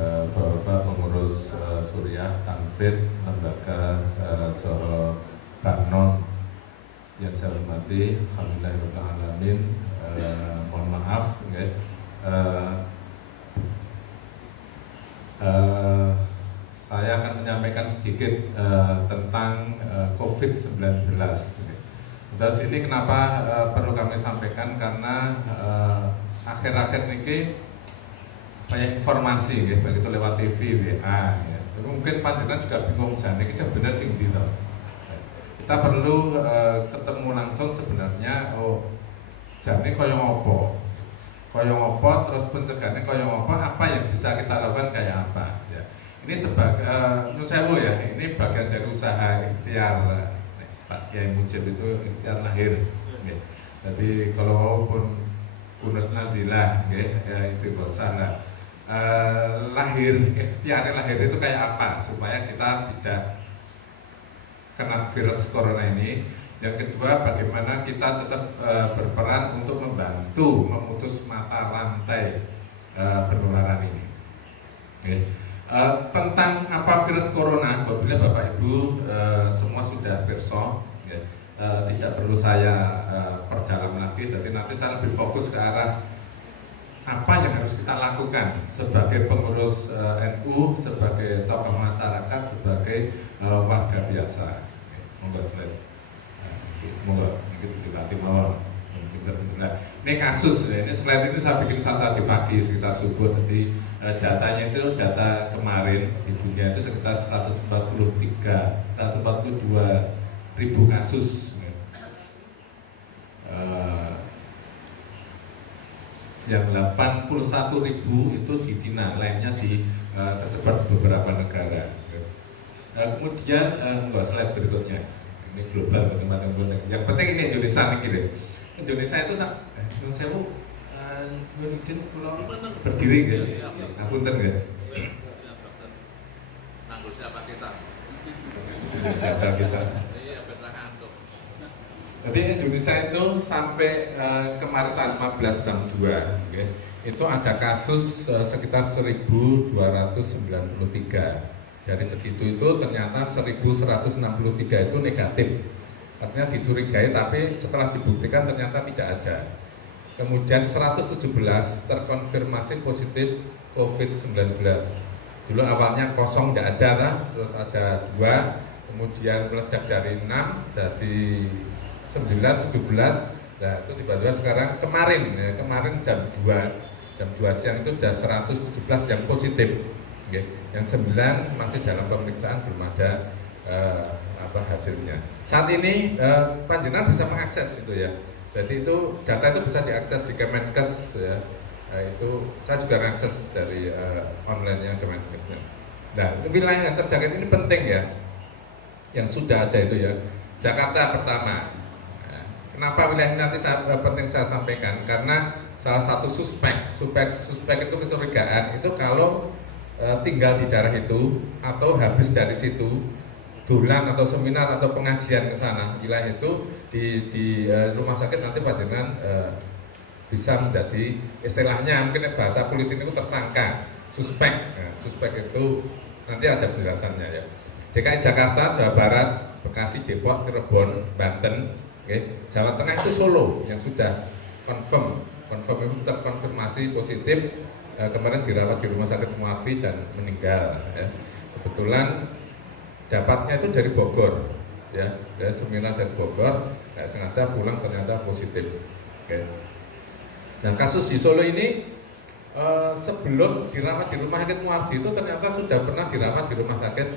Bapak pengurus Suriah Tanfid Lembaga Soro Banon yang saya hormati, alhamdulillahirrahmanirrahim. Mohon maaf, ya. Saya akan menyampaikan sedikit tentang COVID-19. Terus ini kenapa perlu kami sampaikan, karena akhir-akhir ini banyak informasi, ya, baik itu lewat TV, WA, ya. Mungkin panjenengan juga bingung, jadi ini sebenarnya sing gitu. Kita perlu ketemu langsung sebenarnya, jadi koyo ngopo, terus pencegahannya koyo ngopo, apa yang bisa kita lakukan kayak apa, ya. Ini sebagai menurut saya ya, ini bagian dari usaha ikhtiar Pak Kiai Mujib itu, ikhtiar lahir, ya. Jadi kalau pun kunut nazilah, ya, istighosah, lahir, ikhtiar lahir itu kayak apa supaya kita tidak kena virus corona ini. Yang kedua, bagaimana kita tetap berperan untuk membantu memutus mata rantai penularan ini. Okay. Tentang apa virus corona, apabila Bapak Ibu semua sudah pirsa, okay. Tidak perlu saya perdalam lagi. Jadi nanti saya lebih fokus ke arah apa yang harus kita lakukan sebagai pengurus NU, sebagai tokoh masyarakat, sebagai warga biasa. Monggo slide. Monggo dibati mawon. Ini kasus, ya. Ini slide ini saya bikin tadi pagi sekitar subuh. Jadi datanya itu data kemarin di dunia itu sekitar 142 ribu kasus. Yang 81 ribu itu di Cina, lainnya tersebar beberapa negara. Kemudian slide berikutnya, ini global teman-teman. Yang penting ini Indonesia nih, gitu. Indonesia itu berdiri gitu. Ngapunten gitu. Tangguh siapa kita? Siapa kita? Jadi Indonesia itu sampai kemarin tanggal 15 jam 2, okay, itu ada kasus sekitar 1.293. Dari segitu itu ternyata 1.163 itu negatif, artinya dicurigai, tapi setelah dibuktikan ternyata tidak ada. Kemudian 117 terkonfirmasi positif COVID-19. Dulu awalnya kosong, tidak ada lah, terus ada 2, kemudian meledak dari 6, dari 9, 17, nah itu tiba-tiba sekarang kemarin jam 2 siang itu sudah 117 yang positif. Okay. Yang 9 masih dalam pemeriksaan, belum ada hasilnya. Saat ini panjenengan bisa mengakses itu, ya. Jadi itu data itu bisa diakses di Kemenkes, ya. Itu saya juga mengakses dari online-nya Kemenkes. Nah, wilayah yang terjangkit ini penting, ya. Yang sudah ada itu, ya. Jakarta pertama. Nah, kenapa wilayah ini nanti penting saya sampaikan? Karena salah satu suspek itu kecurigaan itu kalau tinggal di daerah itu atau habis dari situ dolan atau seminar atau pengajian ke sana, wilayah itu di rumah sakit nanti panjenengan bisa menjadi istilahnya mungkin bahasa polisi itu tersangka, suspek. Nah, suspek itu nanti ada penjelasannya, ya. DKI Jakarta, Jawa Barat, Bekasi, Depok, Cirebon, Banten, okay. Jawa Tengah itu Solo yang sudah confirm itu terkonfirmasi positif. Kemarin dirawat di rumah sakit Muafi dan meninggal, ya. Kebetulan dapatnya itu dari Bogor, ya, dari seminar dari Bogor, sengaja pulang ternyata positif. Okay. Dan kasus di Solo ini sebelum dirawat di rumah sakit Muafi itu ternyata sudah pernah dirawat di rumah sakit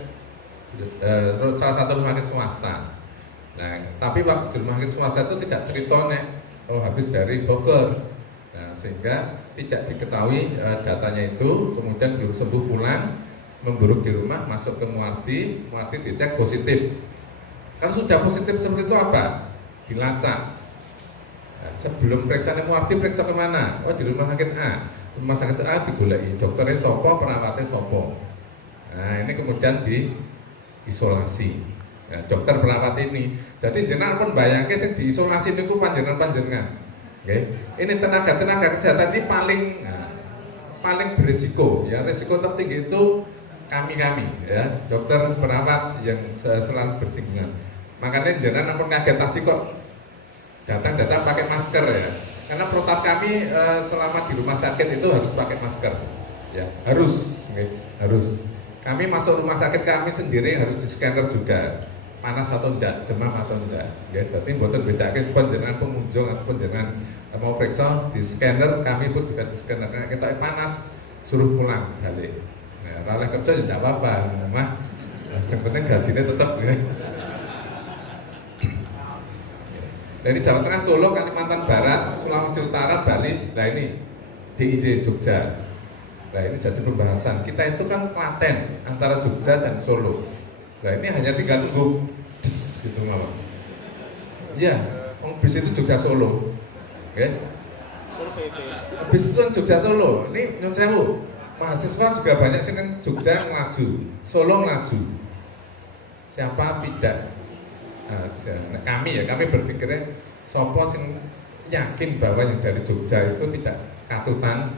salah satu rumah sakit swasta. Nah, tapi waktu di rumah sakit swasta itu tidak cerita habis dari Bogor. Nah, sehingga tidak diketahui datanya itu, kemudian belum sembuh pulang, memburuk di rumah, masuk ke Muardi dicek positif. Kalau sudah positif seperti itu apa? Dilacak. Nah, sebelum periksa Muardi, periksa kemana? Oh, di rumah sakit A. Rumah sakit A digoleki, dokternya sopo, perawatnya sopo. Nah, ini kemudian diisolasi. Nah, dokter perawat ini. Jadi jenengan pun bayangke sing diisolasi niku panjenengan. Okay. Ini tenaga kesehatan ini paling berisiko, ya risiko tertinggi itu kami ya dokter perawat yang selalu bersinggungan. Makanya jangan namun kaget tadi kok datang pakai masker ya, karena protap kami selama di rumah sakit itu harus pakai masker ya, harus kami masuk rumah sakit kami sendiri harus di scanner juga panas atau enggak, demam atau enggak ya. Berarti buatan bedakin penjenengan pengunjung atau penjenengan mau periksa di scanner, kami pun juga di scanner. Karena kita panas suruh pulang balik. Nah, rala kerja tidak apa-apa, mah yang penting gajinya tetap ya. Dari Jawa Tengah, Solo, Kalimantan Barat, Sulawesi Utara, Bali, nah ini DIY Jogja. Nah ini jadi pembahasan. Kita itu kan Klaten antara Jogja dan Solo. Nah ini hanya tinggal tunggu gitu malam. Iya, bis itu Jogja Solo. Oke. Bis itu kan Jogja Solo. Ini nyun sewu. Mahasiswa juga banyak sih kan Jogja ngelaju, Solo ngelaju. Siapa tidak? Nah, kami berpikirnya sopo sing yakin bahwa yang dari Jogja itu tidak katutan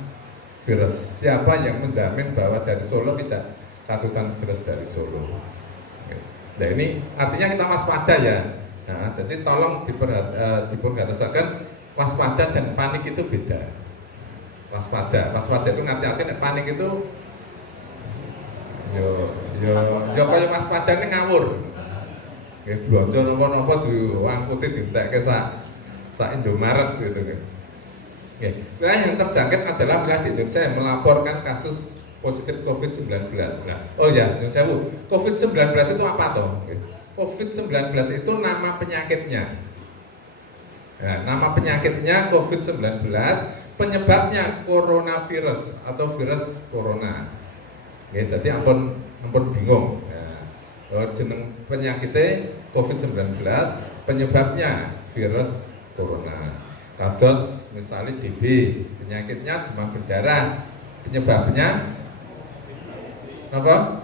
virus. Siapa yang menjamin bahwa dari Solo tidak katutan virus dari Solo? Nah ini artinya kita waspada ya. Nah, jadi tolong diperhatikan waspada dan panik itu beda. Waspada itu ngerti-ngerti, panik itu yo kaya waspada ini ngawur. Nggih blonjo napa-napa diangkuti ditekke sak Indomaret gitu kan. Nggih. Nah, yang terjangkit adalah wilayah di Indonesia yang melaporkan kasus positif COVID-19. Nah, oh ya, yang saya COVID-19 itu apa toh? COVID-19 itu nama penyakitnya. Nah, nama penyakitnya COVID-19, penyebabnya coronavirus atau virus corona. Oke, jadi ampun bingung. Nah, jeneng penyakitnya COVID-19, penyebabnya virus corona. Kados misalnya DB, penyakitnya demam berdarah, penyebabnya apa?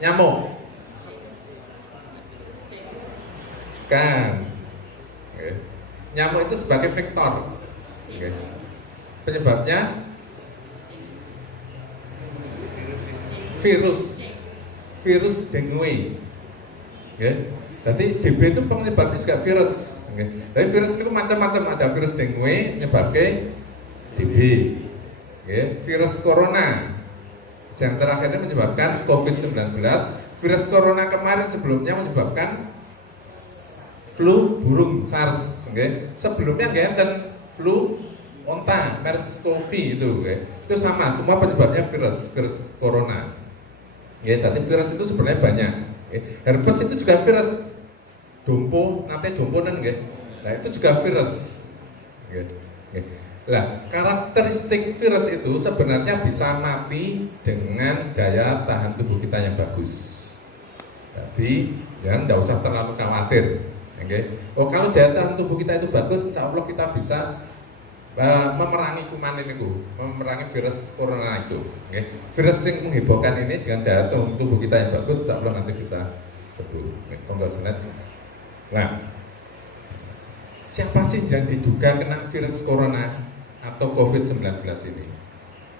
Nyamuk. Kan. Okay. Nyamuk itu sebagai vektor. Okay. Penyebabnya virus dengue. Okay. Jadi DB itu penyebabnya juga virus. Okay. Tapi virus itu macam-macam, ada virus dengue menyebabkan DB. Okay. Virus corona yang terakhirnya menyebabkan COVID-19. Virus corona kemarin sebelumnya menyebabkan flu burung SARS, okay. Sebelumnya dan flu onta MERS-CoV itu, okay. Itu sama, semua penyebabnya virus corona. Okay. Tapi virus itu sebenarnya banyak. Okay. Herpes itu juga virus, dompo, nanti domponen, okay. Nah itu juga virus. Okay. Okay. Nah, karakteristik virus itu sebenarnya bisa mati dengan daya tahan tubuh kita yang bagus. Jadi, jangan tidak usah terlalu khawatir. Okay. Oh, kalau daya tahan tubuh kita itu bagus, insya Allah kita bisa memerangi kuman ini, memerangi virus corona itu. Okay. Virus yang menghebohkan ini dengan daya tahan tubuh kita yang bagus, insya Allah nanti bisa sembuh. Nah, siapa sih yang diduga kena virus corona atau COVID-19 ini?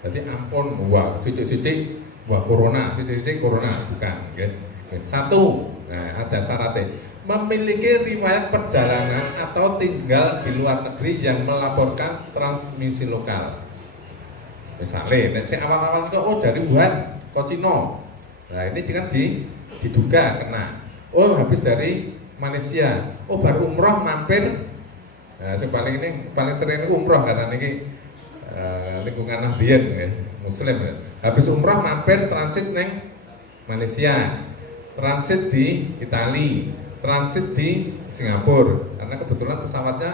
Jadi ampun, wah sidik-sidik, wah corona, sidik-sidik corona, bukan. Okay. Satu, nah ada syaratnya, memiliki riwayat perjalanan atau tinggal di luar negeri yang melaporkan transmisi lokal. Misalnya, saya awal-awal itu dari Wuhan ke Cina. Nah ini kan diduga kena. Oh habis dari Malaysia. Oh baru umroh mampir. Nah, paling sering itu umroh karena ini lingkungan Nahdien ya, Muslim ya. Habis umroh mampir transit neng Malaysia, transit di Italia, transit di Singapura. Karena kebetulan pesawatnya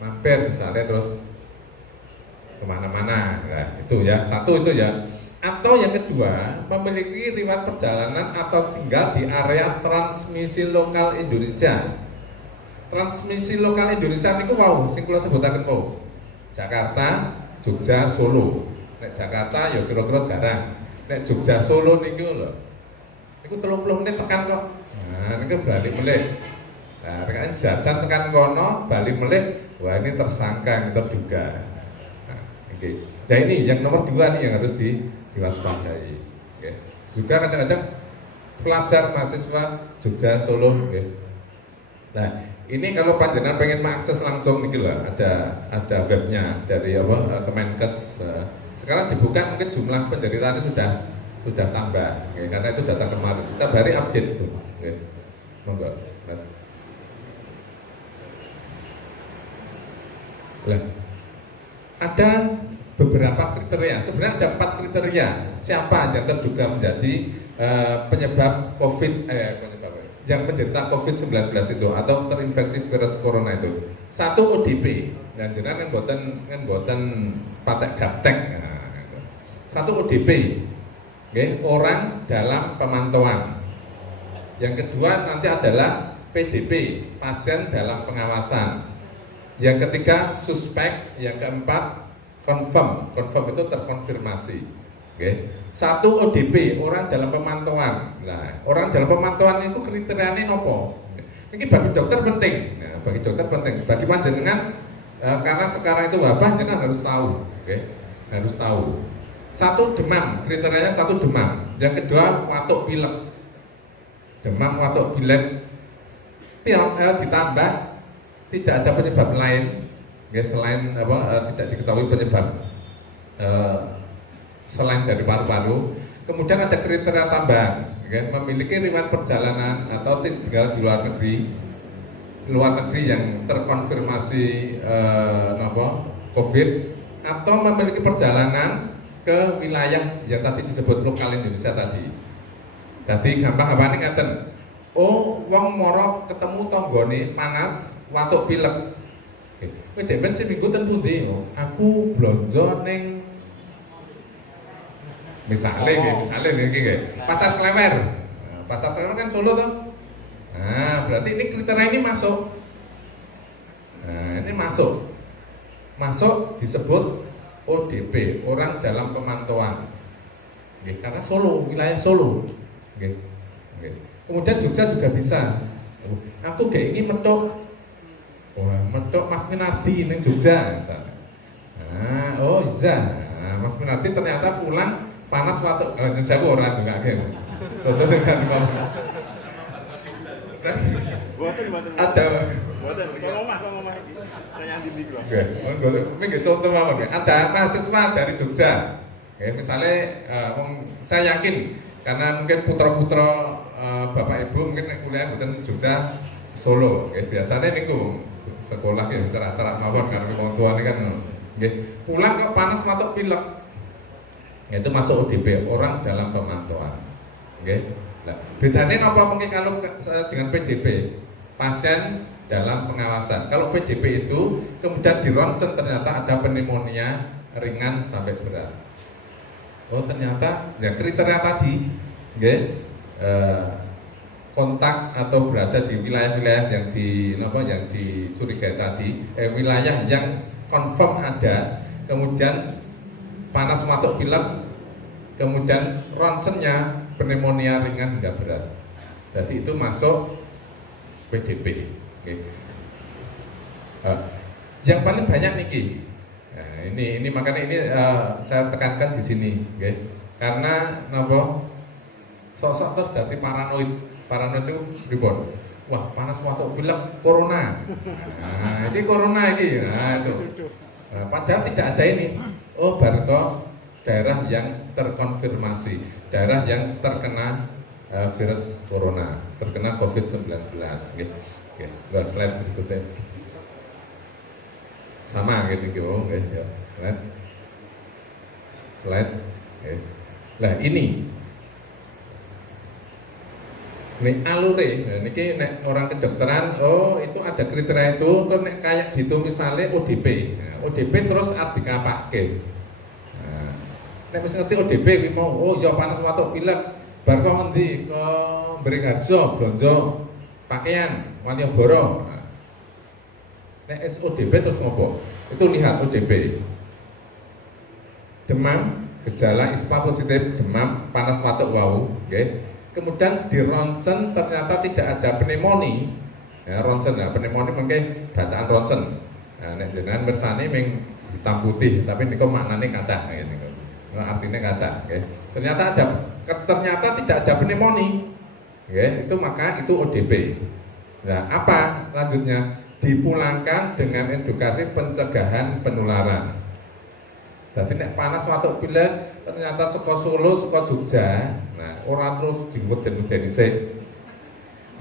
mampir misalnya terus kemana-mana. Nah, itu ya, satu itu ya. Atau yang kedua, memiliki riwayat perjalanan atau tinggal di area transmisi lokal Indonesia. Transmisi lokal Indonesia niku wow, sing kula sebutaken mau. Jakarta, Jogja, Solo. Nek Jakarta ya kira-kira jarang. Nek Jogja, Solo niku lho. Niku 30 menit tekan kok. Nah, niku bali melih. Nah, rekan jajan tekan kono, bali melih. Wah, ini tersangka yang terduga. Nah, Oke. Nah ini yang nomor 2 nih yang harus diwaspadai. Oke. Juga kadang-kadang pelajar mahasiswa Jogja Solo. Oke. Nah ini kalau panjenengan pengen mengakses langsung nih lah, ada webnya dari Kemenkes. Sekarang dibuka mungkin jumlah penderitaannya sudah tambah, oke, karena itu data kemarin. Kita hari update tuh. Oke. Monggo. Nah, ada beberapa kriteria. Sebenarnya ada 4 kriteria. Siapa yang terduga menjadi penyebab yang menderita COVID-19 itu atau terinfeksi virus corona itu. 1 ODP, dan jenengan kan boten patek gaptek. Nah, 1 ODP, okay, orang dalam pemantauan. Yang kedua nanti adalah PDP, pasien dalam pengawasan. Yang ketiga suspek, yang keempat confirm itu terkonfirmasi. Okay. 1 ODP, orang dalam pemantauan. Nah, orang dalam pemantauan itu kriterianya nopo. Ini bagi dokter penting. Nah, bagi dokter penting. Bagi panjenengan karena sekarang itu wabah, jenengan harus tahu. Okay. Harus tahu. 1 demam, kriterianya 1 demam. Yang kedua watuk pilek. Demam, watuk pilek. Ditambah tidak ada penyebab lain, okay, selain tidak diketahui penyebab selain dari paru-paru. Kemudian ada kriteria tambahan, okay, memiliki riwayat perjalanan atau tinggal di luar negeri yang terkonfirmasi COVID, atau memiliki perjalanan ke wilayah yang tadi disebut lokal Indonesia tadi. Jadi gampang apa nih ngaten? Oh, wong moro ketemu tonggone panas, watuk pilek. Kowe demen seminggu ten pundi? Aku blonjo ning misalnya nih, Pasar Klewer. Nah, Pasar Klewer kan Solo toh. Nah, berarti ini kriteria ini masuk. Nah, ini masuk disebut ODP, orang dalam pemantauan. Oke, karena Solo, wilayah Solo. Oke. Kemudian juga bisa. Aku kayak ini mentok Mas Minardi ning Jogja. Nah, oh iya. Nah, Mas Minardi ternyata pulang panas watuk jago ora ndongake. Terus kan ada ngomong saya di mikro. Oke, contoh apa? Ada mahasiswa dari Jogja. Oke, misalnya saya yakin karena mungkin putra-putra bapak ibu mungkin kuliah di Jogja Solo. Oke, biasanya niku sekolah ya cerak-cerak mawon karena wong tuane kan nggih. Pulang kok panas watuk pilek. Itu masuk ODP, orang dalam pemantauan. Oke. Nah, bedanya apa mungkin kalau dengan PDP? Pasien dalam pengawasan. Kalau PDP itu kemudian di ronsen ternyata ada pneumonia ringan sampai berat. Oh, ternyata ya kriteria tadi, okay, kontak atau berada di wilayah-wilayah yang dicurigai tadi, wilayah yang confirm ada, kemudian panas watuk pilek, kemudian ronsennya pneumonia ringan hingga berat. Jadi itu masuk PDP. Okay. Yang paling banyak niki. Nah, ini makanya ini saya tekankan di sini, okay. Karena nopo sosok terus dari paranoid itu ribon. Wah, panas watuk pilek corona. Nah, ini corona ini. Nah, itu. Nah, padahal tidak ada ini. Oh, baru daerah yang terkonfirmasi, daerah yang terkena virus corona, terkena COVID-19. Oke, slide berikutnya. Sama gitu, oke, ya. Slide. Oke. Nah, ini alure, nah, ini nek orang kedokteran, oh itu ada kriteria itu, terus nek kayak gitu misalnya ODP, nah, ODP terus dikapake. Nah, nek wis ngerti ODP kuwi mau, oh ya panas watuk pilek, bar kok ngendi ke Beringharjo blonjo pakaian Malioboro. Nah, nek ODP terus ngopo? Itu lihat ODP. Demam, gejala ISPA positif, demam, panas watuk wau, oke. Okay. Kemudian di ronsen ternyata tidak ada pneumonia. Ya, ronsen, ya, pneumonia mungkin bacaan ronsen. Nah, nek jenengan bersani ming hitam putih, tapi ini kok maknanya kaca, ini artinya kaca. Okay. Ternyata tidak ada pneumonia, okay. Maka itu ODP. Nah, apa lanjutnya? Dipulangkan dengan edukasi pencegahan penularan. Jadi nek panas watuk pilek ternyata saka Solo, saka Jogja, nah ora terus diweden-wedeni sik.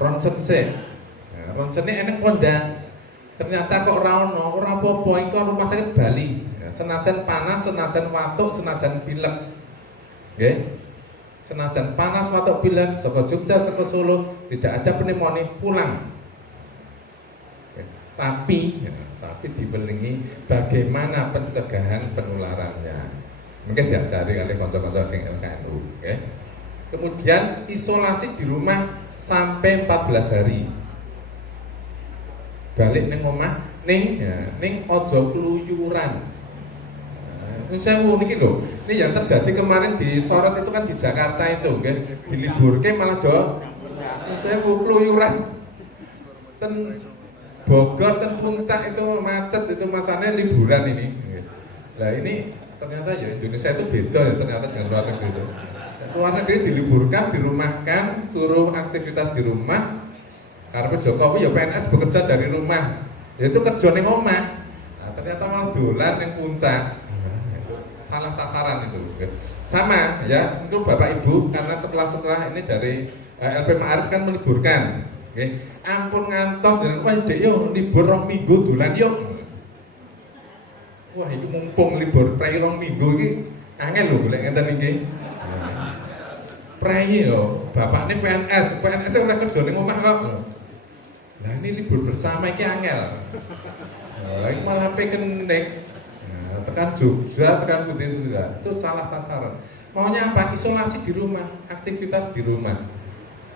Ronsen sik. Nah, ronsene enek pondak. Ternyata kok ora ono, ora apa-apa iku rumah sakit Bali. Ya, senajan panas, senajan watuk, senajan pilek. Nggih. Senajan panas watuk pilek saka Jogja, saka Solo, tidak ada pneumonia, pulang. Tapi dibelingi bagaimana pencegahan penularannya. Mungkin diajari oleh kanca-kanca sing LKNU, okay. Kemudian isolasi di rumah sampai 14 hari. Balik ning omah, ning aja keluyuran. Saya niki lho, ini yang terjadi kemarin di Sorot itu kan di Jakarta itu, okay. Diliburke malah saya keluyuran. Bogor dan Puncak itu macet, itu masanya liburan ini. Nah ini ternyata ya Indonesia itu beda ya ternyata dengan luar negeri itu. Luar negeri diliburkan, dirumahkan, suruh aktivitas di rumah. Karena Jokowi ya PNS bekerja dari rumah, yaitu kerja ning omah. Nah, ternyata malah dolan ning Puncak. Itu salah sasaran itu. Sama ya untuk Bapak Ibu karena setelah ini dari LP Ma'arif kan meliburkan. Oke, ampun ngantos dan wah dek yo libur 2 minggu dolan yo. Wah itu mumpung libur prei 2 minggu iki angel lho golek ngenten iki. Prei yo, bapakne PNS ora kerja ning omah kok. Nah ini libur bersama iki angel. Nah, ini malah pengen tekan Jogja, tekan Budi itu salah sasaran. Maunya apa? Isolasi di rumah, aktivitas di rumah.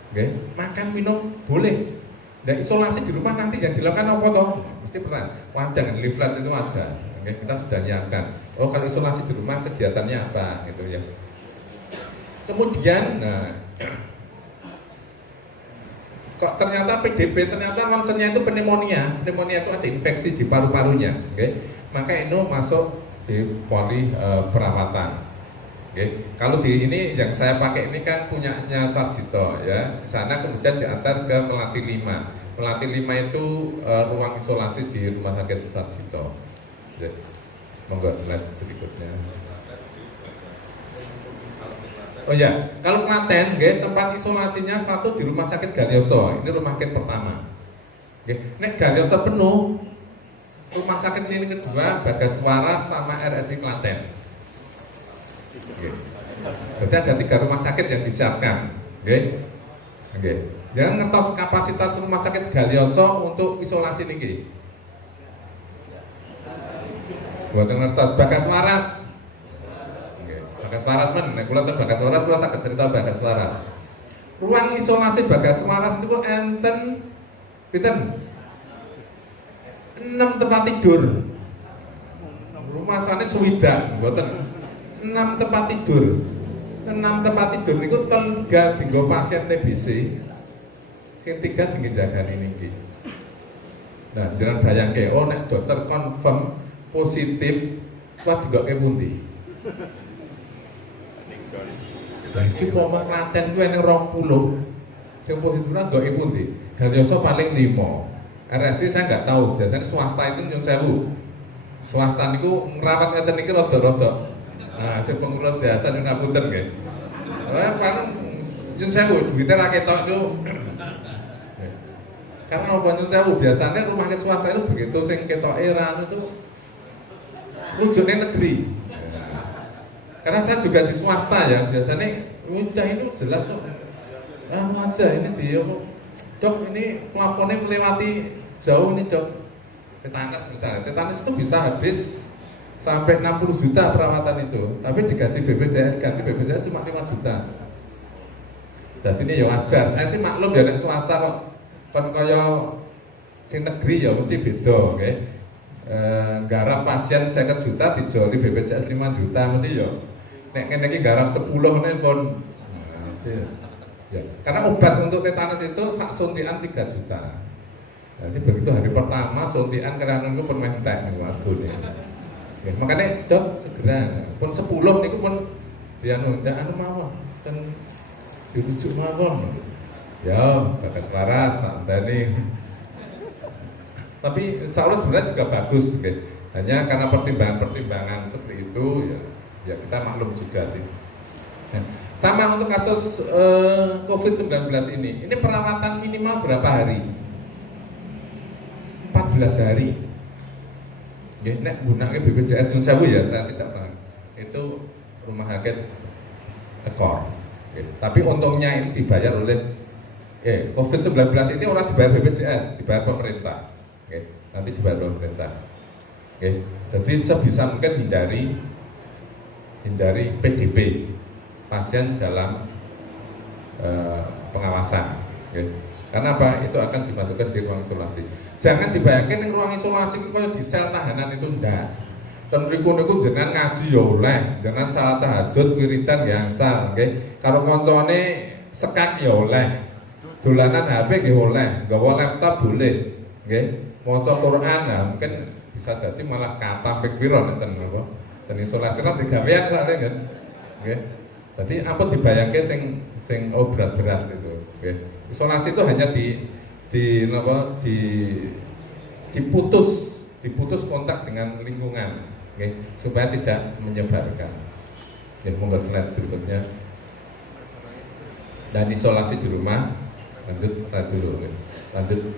Okay. Makan minum boleh. Dan isolasi di rumah nanti yang dilakukan apa toh? Mesti pernah. Wadah leaflet itu ada. Okay. Kita sudah nyiapkan. Oh kalau isolasi di rumah kegiatannya apa gitu ya. Kemudian, kok ternyata PDP ternyata ronsennya itu pneumonia. Pneumonia itu ada infeksi di paru-parunya. Okay. Maka itu masuk di poli perawatan. Oke, kalau di ini yang saya pakai ini kan punyanya Sarjito ya. Di sana kemudian diantar ke Melati 5. Melati 5 itu ruang isolasi di Rumah Sakit Sarjito. Oke. Monggo slide berikutnya. Oh ya, kalau Klaten, tempat isolasinya satu di Rumah Sakit Galioso. Ini rumah sakit pertama. Oke, nek Galioso penuh, Rumah Sakit ini kedua Bagaswaras sama RSI Klaten. Oke. Berarti ada 3 rumah sakit yang disiapkan. Oke. Oke. Jangan ngetos kapasitas Rumah Sakit Galioso untuk isolasi niki. Buat ngetos Bagaswaras. Oke. Bagaswaras men, nek kula teng Bagaswaras kula saged cerita Bagaswaras. Ruang isolasi Bagaswaras itu enten pinten? 6 tempat tidur. Rumah sana swidak, mboten. 6 tempat tidur. 6 tempat tidur niku 3 dienggo pasien TBC. Sing 3 dienggo jagani niki. Nah, jangan bayangke oh nek dokter confirm positif wah digoke pundi. Lah iki pomong Klaten kuwi ning 20. Sing positif ora digoke pundi? Galioso paling 5. RSI saya nggak tahu, biasanya swasta itu nyun sewu. Swasta niku ngrawat ngeten niki rada-rada. Nah, sing pengurus biasa ning ngapunten nggih. Paling nyun sewu duwite ra ketok itu. Karena apa nyun sewu biasanya rumah sakit swasta itu begitu sing ketoke ra itu rujuknya negeri. Karena saya juga di swasta ya, biasanya udah itu jelas kok. Aja ini dia dok ini plafonnya melewati jauh nih dok. Tetanus misalnya, tetanus itu bisa habis sampai 60 juta perawatan itu, tapi digaji BPJS, ganti BPJS cuma 5 juta. Jadi ini ya wajar. Saya sih maklum dari swasta kok, kan kaya sing negeri ya mesti beda, okay? Garap pasien 50 juta dijoli BPJS 5 juta mesti ya. Nek ngene iki garap 10 nih pun. Ya. Karena obat untuk tetanus itu sak suntikan 3 juta. Jadi begitu hari pertama suntikan karena nunggu permentek nih waktu nih. Ya, makanya dok segera pun 10 niku pun dianu ndak anu mawon dan dirujuk mawon. Ya, bagas waras santeni. Tapi insya Allah sebenarnya juga bagus, gitu. Hanya karena pertimbangan-pertimbangan seperti itu ya kita maklum juga sih. Nah, sama untuk kasus COVID-19 ini perawatan minimal berapa hari? 14 hari. Ya, nek gunanya BPJS Nun Sewu ya, saya tidak paham. Itu rumah sakit ekor. Tapi untungnya ini dibayar oleh COVID-19 ini orang dibayar BPJS, dibayar pemerintah. Nanti dibayar pemerintah. Jadi sebisa mungkin hindari PDP, pasien dalam pengawasan. Karena apa? Itu akan dimasukkan di ruang isolasi. Jangan dibayangkan yang ruang isolasi itu kayak di sel tahanan itu ndak. Dan niku jangan ngaji ya oleh, jangan salat tahajud wiridan ya asal, nggih. Karo koncone sekak ya oleh. Dolanan HP nggih oleh, nggawa laptop boleh, nggih. Maca Quran ya mungkin bisa jadi malah kata ping pira nenten apa. Dan isolasi kan digawean sakjane kan. Nggih. Jadi apa dibayangke sing berat-berat itu, nggih. Isolasi itu hanya diputus kontak dengan lingkungan, okay, supaya tidak menyebarkan. Jadi monggo slide berikutnya. Dan isolasi di rumah, lanjut dulu, okay. Lanjut.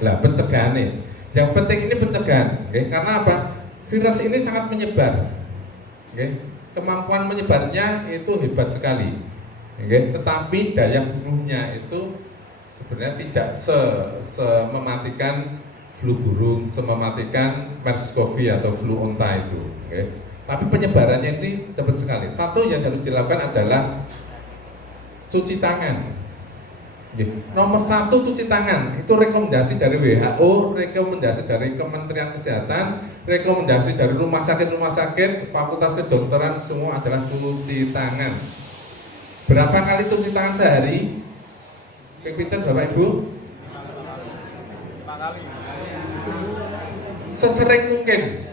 Lah pencegahan nih, yang penting ini pencegahan, okay. Karena apa? Virus ini sangat menyebar, okay. Kemampuan menyebarnya itu hebat sekali. Tetapi daya bunuhnya itu sebenarnya tidak mematikan flu burung, mematikan MERS-CoV atau flu onta itu. Tapi penyebarannya ini cepat sekali. Satu yang harus dilakukan adalah cuci tangan. Nomor 1 cuci tangan. Itu rekomendasi dari WHO, rekomendasi dari Kementerian Kesehatan, rekomendasi dari rumah sakit, fakultas kedokteran, semua adalah cuci tangan. Berapa kali cuci tangan sehari? Pinten Bapak Ibu? 5 kali. Sesering mungkin.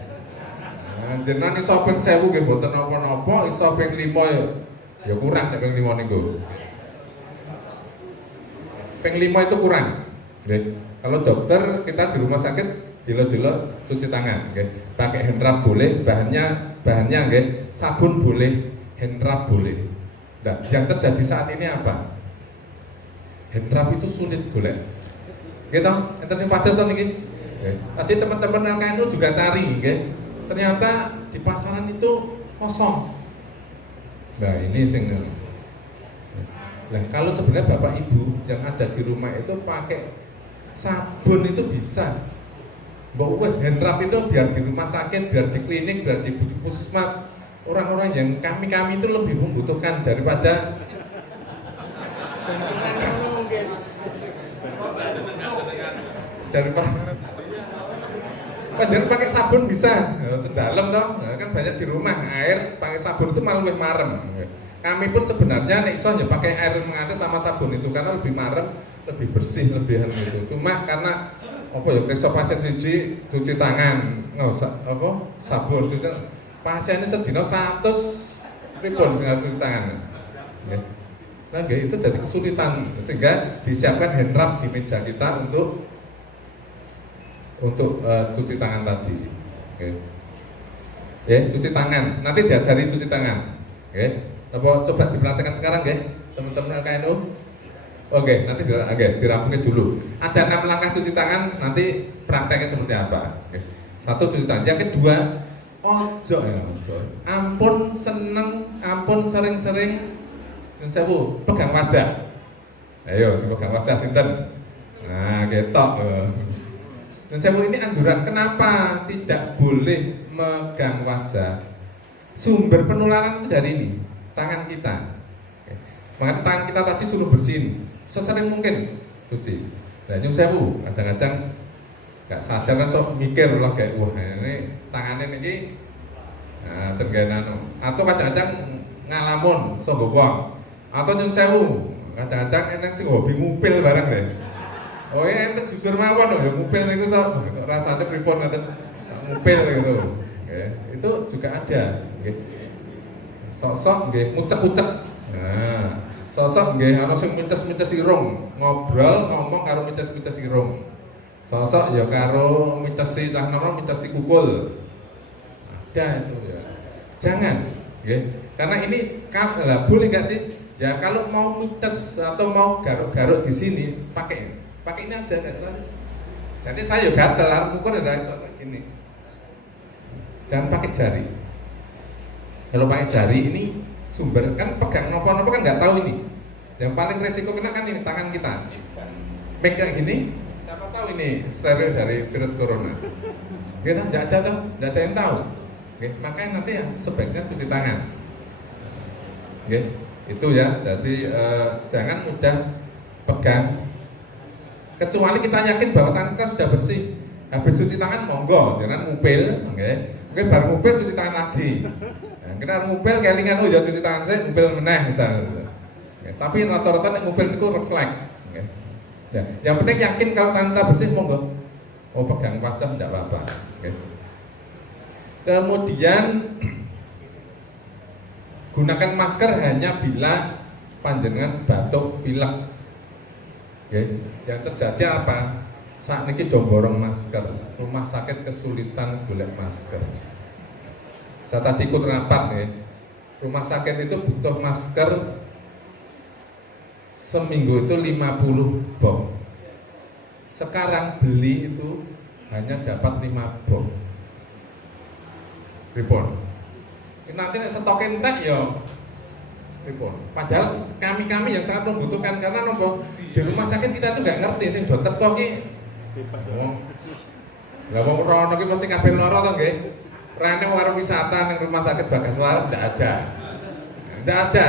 Nah, jenengan iso ping 1000 nggih mboten napa-napa, iso ping 5 ya kurang nek ping 5 niku. Ping 5 itu kurang. Nggih. Kalau dokter kita di rumah sakit dilo-dilo cuci tangan, nggih. Pakai hand rub boleh, bahannya nggih, sabun boleh, hand rub boleh. Nah, yang terjadi saat ini apa? Hand rub itu sulit golek. Gitu, enten sing padha to niki. Tadi teman-teman LKNU juga cari, nggih. Ternyata di pasaran itu kosong. Nah, ini sing. Nah, kalau sebenarnya Bapak Ibu yang ada di rumah itu pakai sabun itu bisa. Mbok wis hand rub itu biar di rumah sakit, biar di klinik, biar di puskesmas. Orang-orang yang kami itu lebih membutuhkan daripada padahal pakai sabun bisa, dalam toh, kan banyak di rumah air pakai sabun itu malah lebih marem. Kami pun sebenarnya nek iso ya pakai air mengalir sama sabun itu karena lebih marem, lebih bersih, lebih gitu. Cuma karena apa ya periksa pasien siji cuci tangan, apa sabun itu pasiennya sedina 100 ribuan cuci tangan. Nah, itu dari kesulitan sehingga disiapkan hand rub di meja kita untuk cuci tangan tadi. Cuci tangan. Nanti diajari cuci tangan. Coba diperhatikan sekarang, teman-teman LKNU. Nanti dirampungin dulu. Ada 6 langkah cuci tangan. Nanti prakteknya seperti apa? 1 cuci tangan. Yang kedua, ojo. Ampun seneng, ampun sering-sering. Sewu pegang wajah. Ayo, pegang wajah sinten. Nah, ketok. Dan sewu ini anjuran. Kenapa tidak boleh megang wajah? Sumber penularan itu dari ini, tangan kita. Maka tangan kita tadi suruh bersihin, sesering mungkin cuci. Nah, nyuwun sewu, kadang-kadang nggak sadar kan sok mikir loh kayak wah ini tangannya ini, nah tergenano. Atau kadang-kadang ngalamun sombong. Atau nyun sewu, kadang-kadang enak sih hobi ngupil barang deh. Oh ya, ente jujur mawon loh, ya ngupil niku rasanya pripun enten ngupil gitu. Nggih, itu juga ada, nggih. Sosok nggih mucek-mucek. Nah, sosok nggih ana sing minces-minces irung, ngobrol ngomong karo minces-minces irung. Sosok ya karo mitesi cah nom mitesi kukul. Ada itu ya. Jangan, nggih. Karena ini lah boleh nggak sih? Ya kalau mau mites atau mau garuk-garuk di sini pakai ini aja nggak salah. Jadi saya juga gatel, ukur dari ini. Jangan pakai jari. Kalau pakai jari ini sumber kan pegang nopo-nopo kan nggak tahu ini. Yang paling resiko kena kan ini tangan kita. Pegang gini, siapa tahu ini steril dari virus corona. Kita nggak ada yang tahu. Oke, makanya nanti ya sebaiknya cuci tangan. Oke, itu ya. Jadi jangan mudah pegang. Kecuali kita yakin bahwa tangan kita sudah bersih. Habis cuci tangan monggo, jangan ngupil, oke. Oke, baru ngupil cuci tangan lagi. Nah, kita ngupil kelingan ya cuci tangan saya, ngupil meneh misalnya. Oke, tapi rata-rata nek ngupil itu refleks. Oke. Ya, yang penting yakin kalau tangan kita bersih monggo. Oh, pegang wajah tidak apa-apa. Oke. Kemudian gunakan masker hanya bila panjenengan batuk pilek. Okay. Yang terjadi apa? Saat ini do borong masker, rumah sakit kesulitan golek masker. Saya tadi ikut rapat ya, rumah sakit itu butuh masker seminggu itu 50 box. Sekarang beli itu hanya dapat 5 box. Report. Nanti stok entek ya. Report. Padahal kami yang sangat membutuhkan karena nopo di rumah sakit kita tuh nggak ngerti sing dokter kok ki. Lah wong rono ki mesti kabeh lara to nggih. Rene warung wisata ning rumah sakit Bagaswara ndak ada. Ndak ada.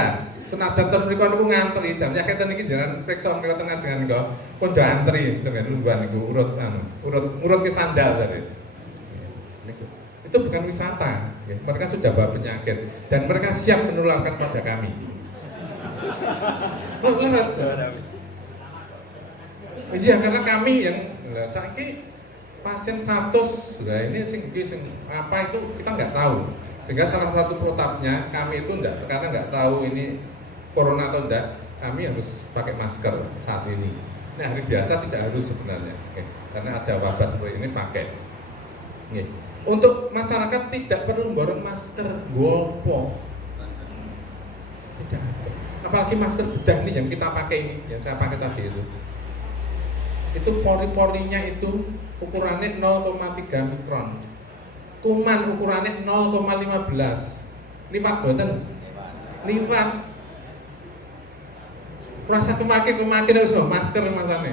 Senajan ten mriku niku ngantri, jam yaketen iki jalan periksa mriku tengah dengan niku. Kok ndak antri dengan lungguhan niku urut ke sandal tadi. Itu bukan wisata, ya. Mereka sudah bawa penyakit dan mereka siap menularkan pada kami. Iya, karena kami yang saiki pasien 100, nah ini sing apa itu kita nggak tahu. Sehingga salah satu protapnya kami itu karena nggak tahu ini corona atau enggak, kami harus pakai masker saat ini. Nah, hari biasa tidak harus sebenarnya, karena ada wabah seperti ini pakai. Oke. Untuk masyarakat tidak perlu borong masker golpo. Tidak ada. Apalagi masker bedah ini yang kita pakai ini, yang saya pakai tadi itu. Itu pori-porinya itu ukurannya 0,3 mikron. Kuman ukurannya 0,15. Lipat boten? Lipat. Rasa kemakin harus masker masane.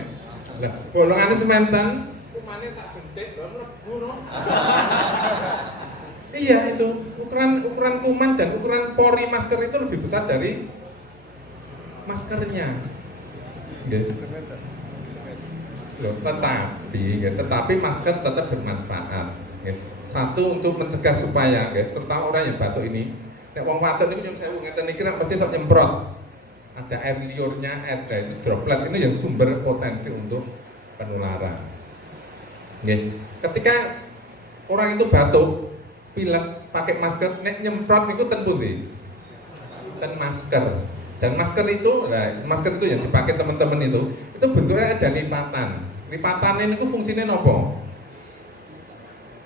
Lah, bolongannya sementan, kumannya tak jentik, lho mlebu no. Iya itu, ukuran kuman dan ukuran pori masker itu lebih besar dari maskernya. Gitu. Loh, tetapi masker tetap bermanfaat. Gitu. Satu untuk mencegah supaya, terutama orang yang batuk ini, nek wong batuk niku yang saya ngeten iki nek mesti sok nyemprot. Ada air liurnya, ada itu droplet ini yang sumber potensi untuk penularan. Gitu. Ketika orang itu batuk, pilek, pakai masker, nek nyemprot itu tentu nih, ten masker. Dan masker itu, masker itu yang dipakai teman-teman itu bentuknya ada lipatan. Lipatan ini itu fungsinya apa?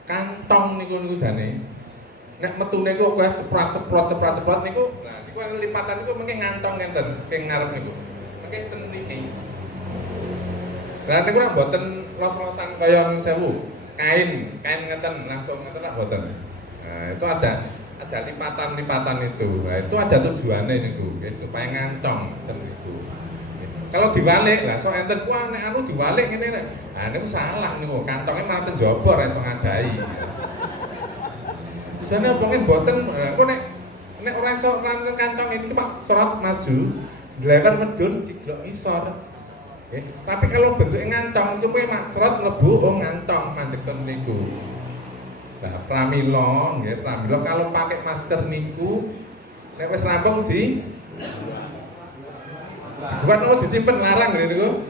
Kantong niku jane. Nek metune kok ceprot niku, nah niku lipatan niku mengke ngantong ngenten, king ngarep niku. Mengke ten niki. Lah niku ora mboten los-losan kaya sewu. Kain ngeten langsung ngeten lah mboten. Nah, itu ada lipatan itu. Nah, itu ada tujuannya itu, supaya ngantong itu. Kalau diwalik lah, so enten ku nek anu diwalik ngene nek. Ah niku salah niku, kantongnya malah ten jaba ra iso ngadai. Jane omongen mboten, kok nek ora iso nang kantong iki Pak sorot maju, driver medun ciglok isor. Tapi kalau bentuknya ngantong itu kowe mak serot mlebu ngantong mandek ten niku. Nah, pramila nggih, pramila kalau pakai masker niku nek wis rampung di buat mau disimpen larang niku.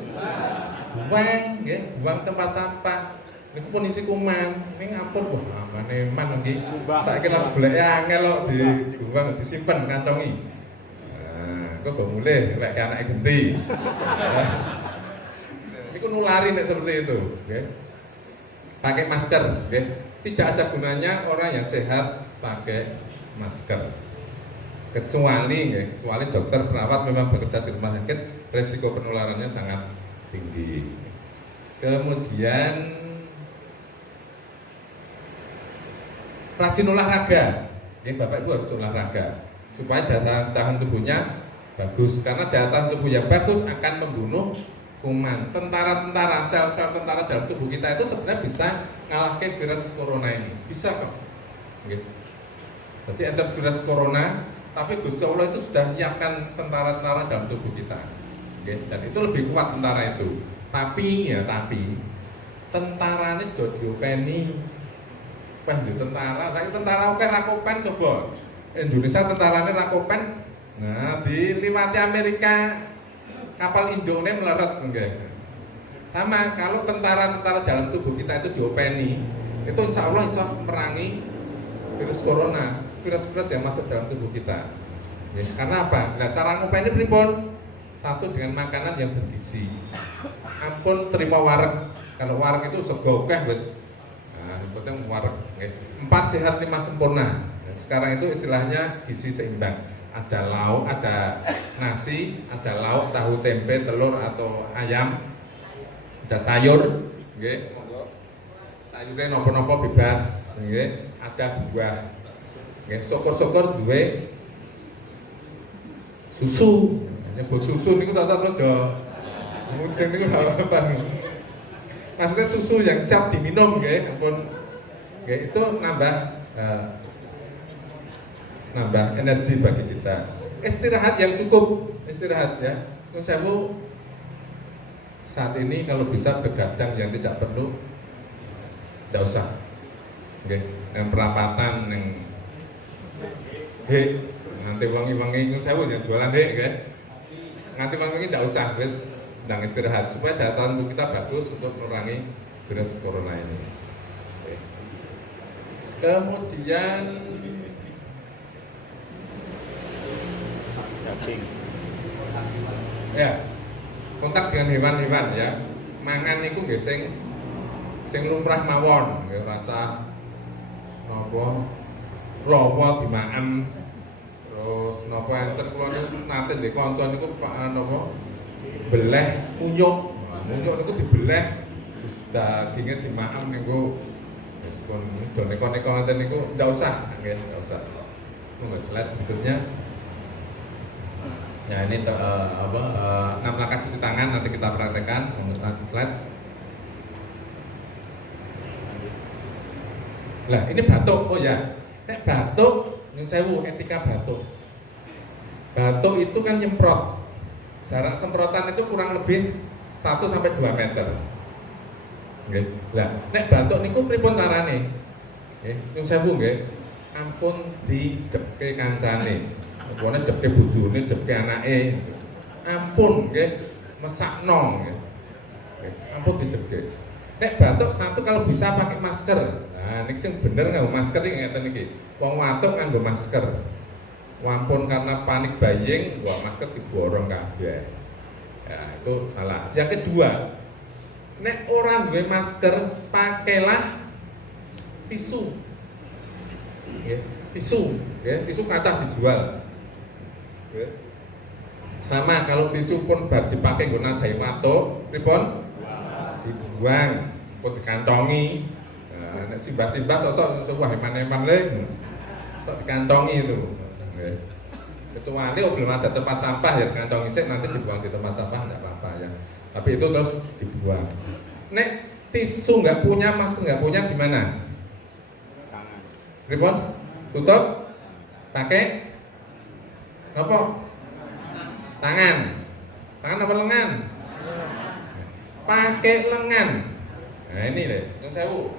buang tempat sampah. Niku pun isi kuman. Ini ngampun wah amane man nggih. Saiki lak golek angel kok dibuang disimpen kantongi. Nah, kok mulai lek anake genti. Niku nulari nek seperti itu, nggih. Pakai masker, nggih. Tidak ada gunanya orang yang sehat pakai masker. Kecuali dokter perawat memang bekerja di rumah sakit, resiko penularannya sangat tinggi. Kemudian rajin olahraga, ya Bapak Ibu harus olahraga supaya daya tahan tubuhnya bagus. Karena daya tahan tubuh yang bagus akan membunuh kuman. Tentara-tentara, sel-sel tentara dalam tubuh kita itu sebenarnya bisa ngalahkan virus corona ini, bisa kok. Jadi ada virus corona, tapi Gusti Allah itu sudah menyiapkan tentara-tentara dalam tubuh kita. Dan itu lebih kuat tentara itu. Tapi tentaranya sudah diopeni. Tentara, tapi tentara oke rakopen coba. Indonesia tentaranya rakopen. Nah, diliwati Amerika kapal Indonesia meleret enggak. Sama kalau tentara-tentara dalam tubuh kita itu diopeni, itu insya Allah bisa memerangi virus corona, virus-virus yang masuk dalam tubuh kita. Ya, karena apa? Nah, cara ngopeni pripun? Satu dengan makanan yang bergizi. Ampun terima wareg. Kalau wareg itu sego akeh wis. Nah, penting wareg. 4 sehat 5 sempurna. Nah, sekarang itu istilahnya gizi seimbang. Ada lauk, ada nasi, ada lauk, tahu, tempe, telur atau ayam, ada sayur, nggih. Sayure napa-napa bebas, nggih. Ada buah. Nggih, syukur-syukur duwe susu. Nyebut susu niku tak rada mungkin niku apa. Maksudnya susu yang siap diminum nggih, ampun. Nggih, itu nambah energi bagi kita. Istirahat yang cukup, istirahat ya. Sewu saat ini kalau bisa begadang yang tidak perlu, tidak usah. Oke, yang perapatan yang nanti wangi-wangi sewu yang jualan kan. Nanti wangi tidak usah, wis sedang istirahat supaya daya tahan tubuh kita bagus untuk mengurangi virus corona ini. Oke. Kemudian ya, kontak dengan hewan-hewan ya. Mangan niku nggih sing lumrah mawon, nggih rasa napa lawa dimakan. Terus napa enten kula niku nate ndek kanca niku napa beleh unyuk. Unyuk niku dibeleh daginge dimakan niku wis pun neko-neko enten niku ndak usah, nggih, ndak usah. Monggo slide berikutnya. Ya ini 6 langkah cuci tangan nanti kita praktekkan. Slide. Lah ini batuk, oh ya. Nek batuk, nyun sewu etika batuk. Batuk itu kan nyemprot. Jarak semprotan itu kurang lebih 1 sampai 2 meter. Nggih. Lah nek batuk niku pripun carane? Nggih, nyun sewu nggih. Ampun didepke kancane. Pokoknya depke bojone, depke anake. Ampun nggih, mesakno nggih. Ampun didepke. Nek batuk satu kalau bisa pakai masker. Nah, niki sing bener nganggo masker iki ngeten iki. Wong watuk nganggo masker. Wampun karena panik buying, wah masker diborong kabeh. Ya, itu salah. Yang kedua, nek orang duwe masker, pakailah tisu. Nggih, tisu, nggih, tisu kathah dijual. Sama kalau tisu pun bar dipakai nggo nadai mato, pripun? Dibuang, kok dikantongi. Nah, nek simbah-simbah sosok wah eman-eman le. Sok dikantongi itu. Nggih. Kecuali belum ada tempat sampah ya dikantongi sik nanti dibuang di tempat sampah enggak apa-apa ya. Tapi itu terus dibuang. Nek tisu enggak punya, masker enggak punya gimana? Tangan. Pripun? Tutup? Pakai apa? Tangan. Tangan apa lengan? Pakai lengan. Nah ini deh, yang sewu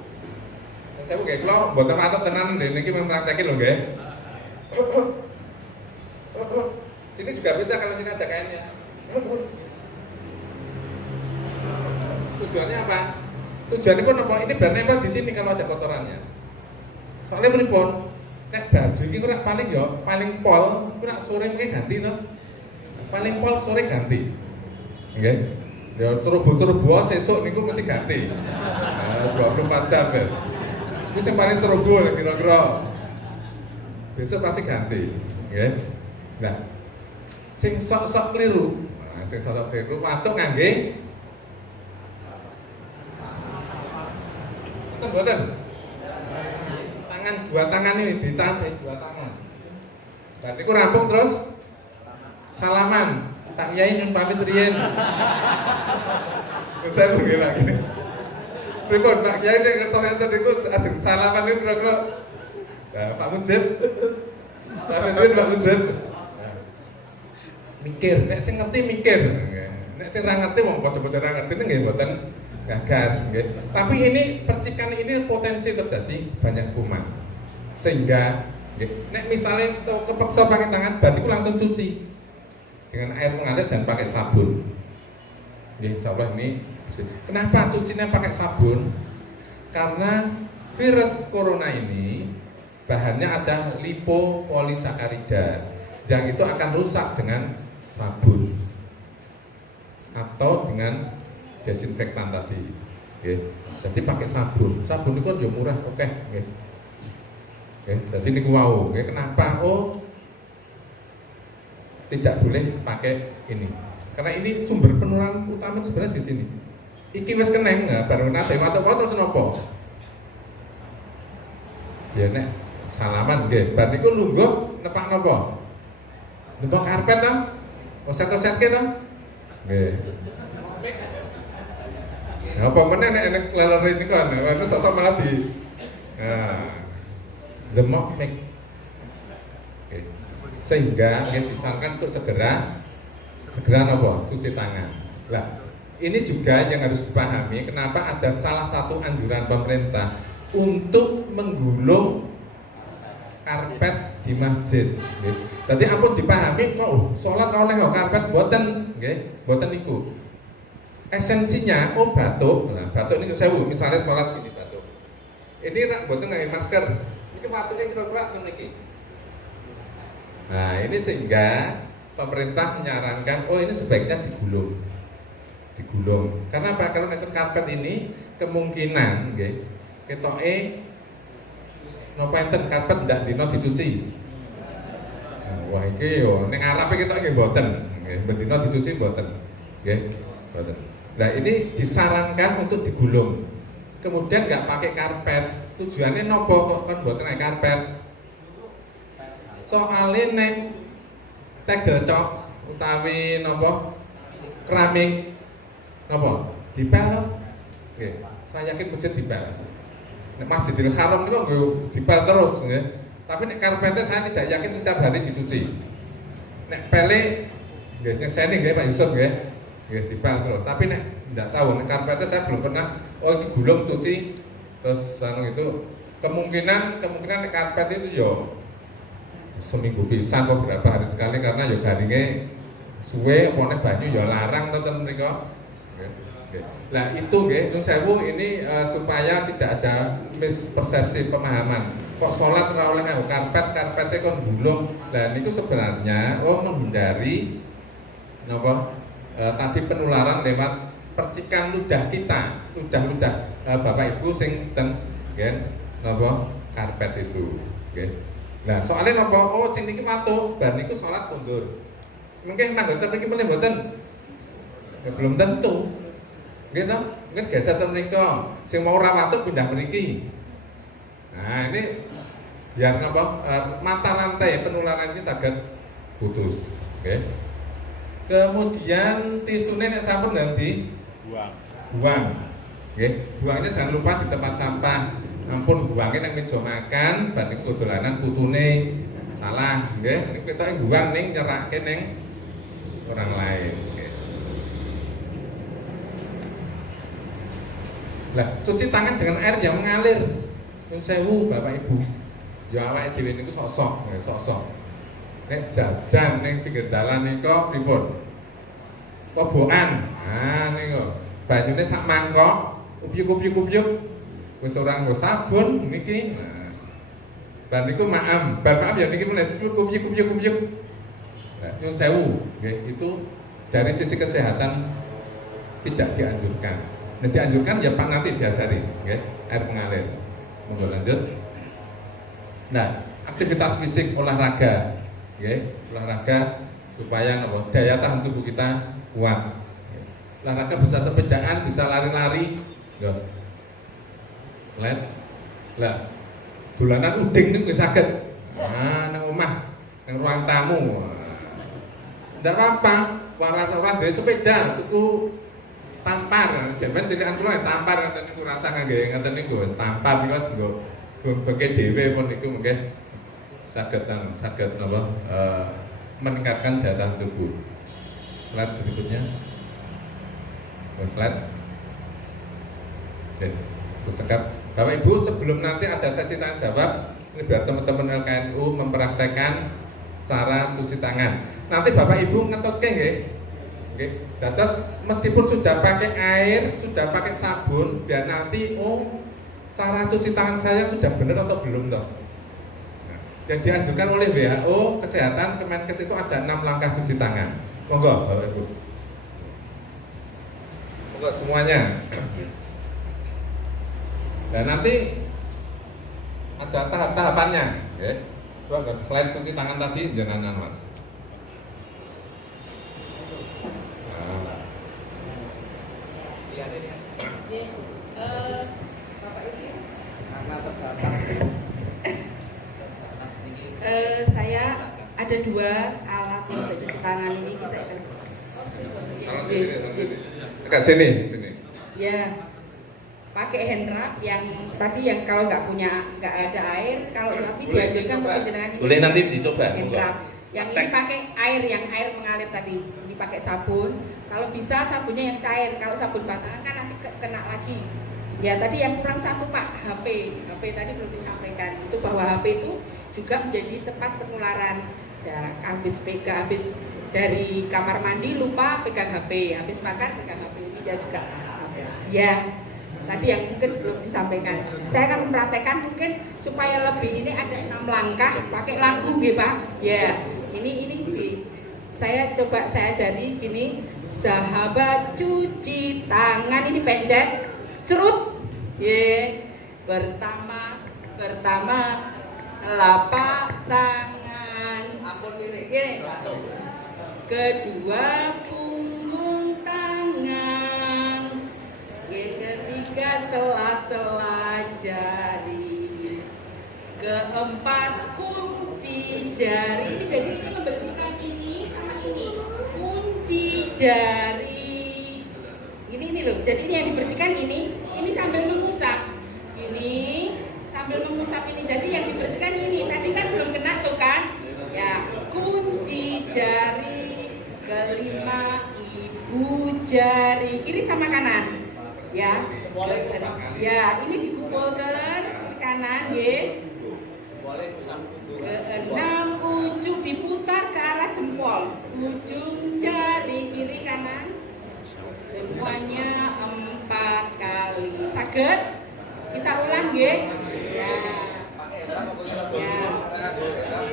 kayak kalau boten atau tenan deh, ini mempraktekin loh nggih. Sini juga bisa kalau sini ada kainnya. Tujuannya apa? Tujuannya pun apa? Ini biar nempel di sini kalau ada kotorannya. Soalnya menipun, nek baju ini kurang paling ya, paling pol, kurang sore mungkin ganti toh. Paling pol sore ganti. Oke? Ya ceroboh sesuk niku mesti ganti. 24 jam ya. Itu yang paling ceroboh kira-kira. Besok pasti ganti. Oke? Nah, sing sok-sok keliru. Nah, sing sok-sok keliru watuk ngangge mboten. Tangan dua tangan ini ditahan dua tangan. Berarti ku rampung terus salaman. Tak yai nyun pamit riyen. Saya begini lagi. Pripun Pak Kiai nek ngertos niku ajeng salaman niku kira-kira Pak Mujib. Sampeyan Pak Mujib. Mikir, nek sing ngerti mikir. Nek sing ra ngerti wong padha-padha ra ngerti nggih mboten gagas nggih. Tapi ini percikan ini potensi terjadi banyak kuman. Sehingga nggih, nek misalnya kepeksa pakai tangan, berarti langsung cuci dengan air mengalir dan pakai sabun. Ya, insyaallah ini. Kenapa cucinya pakai sabun? Karena virus corona ini bahannya ada lipopolisakarida yang itu akan rusak dengan sabun atau dengan desinfektan tadi. Oke. Jadi pakai sabun. Sabun itu kan juga murah, oke. Oke. Jadi ini wow. Oke. Kenapa? Oh, tidak boleh pakai ini. Karena ini sumber penularan utama sebenarnya di sini. Iki wis keneng, nah, baru nate matuk terus nopo? Ya nek salaman nggih, bar niku lungguh nepak napa? Nepak karpet ta? Oset-osetke ta? Nggih. Nah, apa meneh nek kelelere niku ana, sok malah di demok mek. Sehingga disarankan untuk segera apa? Cuci tangan. Lah, ini juga yang harus dipahami kenapa ada salah satu anjuran pemerintah untuk menggulung karpet di masjid. Jadi ampun dipahami kok sholat oleh karpet boten, boten niku. Esensinya batuk. Nah, batuk niku sewu, misalnya sholat gini batuk. Ini nak boten ngangge masker. Iki batuknya kira-kira ngono iki. Nah, ini sehingga pemerintah menyarankan ini sebaiknya digulung. Karena apa? Kalau ikut karpet ini kemungkinan ketoke napa enten karpet ndak dino dicuci. Wah iki yo ning arepe ketok nggih mboten. Nggih, bendina dicuci mboten. Nggih, mboten. Nah, ini disarankan untuk digulung. Kemudian nggak pakai karpet. Tujuannya nopo kok kan mboten pakai karpet? Soale nek tegel cok utawi nopo keramik napa? Dipel. Nggih. Saya yakin masjid dipel. Nek Masjidil Haram niku nggih dipel terus nggih. Tapi nek karpetnya saya tidak yakin setiap hari dicuci. Nek pele nggih sing sene nggih Pak Yusuf nggih. Nggih dipel terus. Tapi nek ndak tahu nek karpetnya saya belum pernah iki gulung cuci terus itu kemungkinan nek karpet itu yo seminggu pisan kok berapa hari sekali karena yo garinge suwe apa nek banyu yo larang to ten mriko. Nah itu nggih nyuwun sewu ini supaya tidak ada mispersepsi pemahaman. Kok sholat ora oleh nganggo karpetnya kon gulung. Lah niku sebenarnya menghindari napa tadi penularan lewat percikan ludah kita, ludah Bapak Ibu sing ten nggih napa karpet itu nggih. Nah, soalnya napa sing niki matuk bar niku sholat mundur. Mungkin nang ngoten iki meneh mboten. Ya belum tentu. Nggih to? Mungkin geser ten mriko. Sing mau ora matuk pindah mriki. Nah, ini biar napa mata rantai penularan ini saged putus. Oke. Kemudian tisune nek sampun ganti buang. Nggih, buangnya jangan lupa di tempat sampah. Ampun buangnya nang meja makan, bar niku dolanan putune salah, nggih. Niku ketoke buang ning nyerake ning orang lain. Nggih. Lah, cuci tangan dengan air yang mengalir. Nyuwun sewu Bapak Ibu. Ya awake dhewe niku sok-sok. Nek jajan ning pinggir dalan niku pripun? Kobokan. Nah niku. banyune sak mangkok, upyuk. Wis ora nggo sabun niki. Nah. Bar niku maam ya niki mulai upyuk. Nah, nyun sewu, nggih, itu dari sisi kesehatan tidak dianjurkan. Nah, dianjurkan ya Pak nanti diajari, nggih, air mengalir. Monggo lanjut. Nah, aktivitas fisik olahraga, nggih, olahraga supaya daya tahan tubuh kita kuat. Olahraga bisa sepedaan, bisa lari-lari, ya. Lah, dolanan uding niku saged. Nah, nang omah, nang ruang tamu. Ndak apa-apa, waras-waras dari sepeda tuku tampar. Jaman cilikan kula tampar ngoten niku rasa kangge ngoten niku tampar niku nggo beke dhewe pun niku mungkin saged napa meningkatkan daya tahan tubuh. Slide berikutnya. Slide. Oke, cekap. Bapak Ibu, sebelum nanti ada sesi tanya jawab, ini biar teman-teman LKNU mempraktekkan cara cuci tangan. Nanti Bapak Ibu ngetutke nggih. Nggih. Dados meskipun sudah pakai air, sudah pakai sabun, biar nanti cara cuci tangan saya sudah benar atau belum toh. Nah, yang dianjurkan oleh WHO Kesehatan Kemenkes itu ada 6 langkah cuci tangan. Monggo Bapak Ibu. Monggo semuanya. Dan nanti ada tahap-tahapannya, ya. Coba slide cuci tangan tadi jangan Mas. Saya ada 2 alat yang cuci tangan ini kita ke sini. Ya. Pakai hand wrap yang tadi yang kalau nggak ada air, kalau tapi dianjurkan pakai dengan ini. Boleh nanti dicoba. Hand wrap. Yang ini pakai air, yang air mengalir tadi. Ini pakai sabun. Kalau bisa sabunnya yang cair. Kalau sabun batangan kan nanti kena lagi. Ya tadi yang kurang satu Pak, HP tadi belum disampaikan. Itu bahwa HP itu juga menjadi tempat penularan. Ya, habis dari kamar mandi lupa pegang HP, habis makan pegang HP ini dia juga. Ya. Tadi yang mungkin belum disampaikan. Saya akan mempraktekkan mungkin supaya lebih ini ada 6 langkah pakai lagu nggih Pak. Ya, ini saya jadi gini, sahabat cuci tangan ini pencet cerut. Ye. Pertama telapak tangan. Ampun gini. Kedua punggung tangan. Ketiga sela-sela jari. Keempat kunci jari. Jadi ini membersihkan ini sama ini. Kunci jari. Ini loh. Jadi ini yang dibersihkan ini sambil mengusap. Ini sambil mengusap ini. Jadi yang dibersihkan ini. Tadi kan belum kena tuh kan? Ya, kunci jari. Kelima ibu jari. Kiri sama kanan. Ya, ya ini dikumpulkan ke kanan, ya. Keenam ujung diputar ke arah jempol, ujung jari kiri kanan, semuanya 4 kali. Saged? Kita ulang, ya. Ya, ya.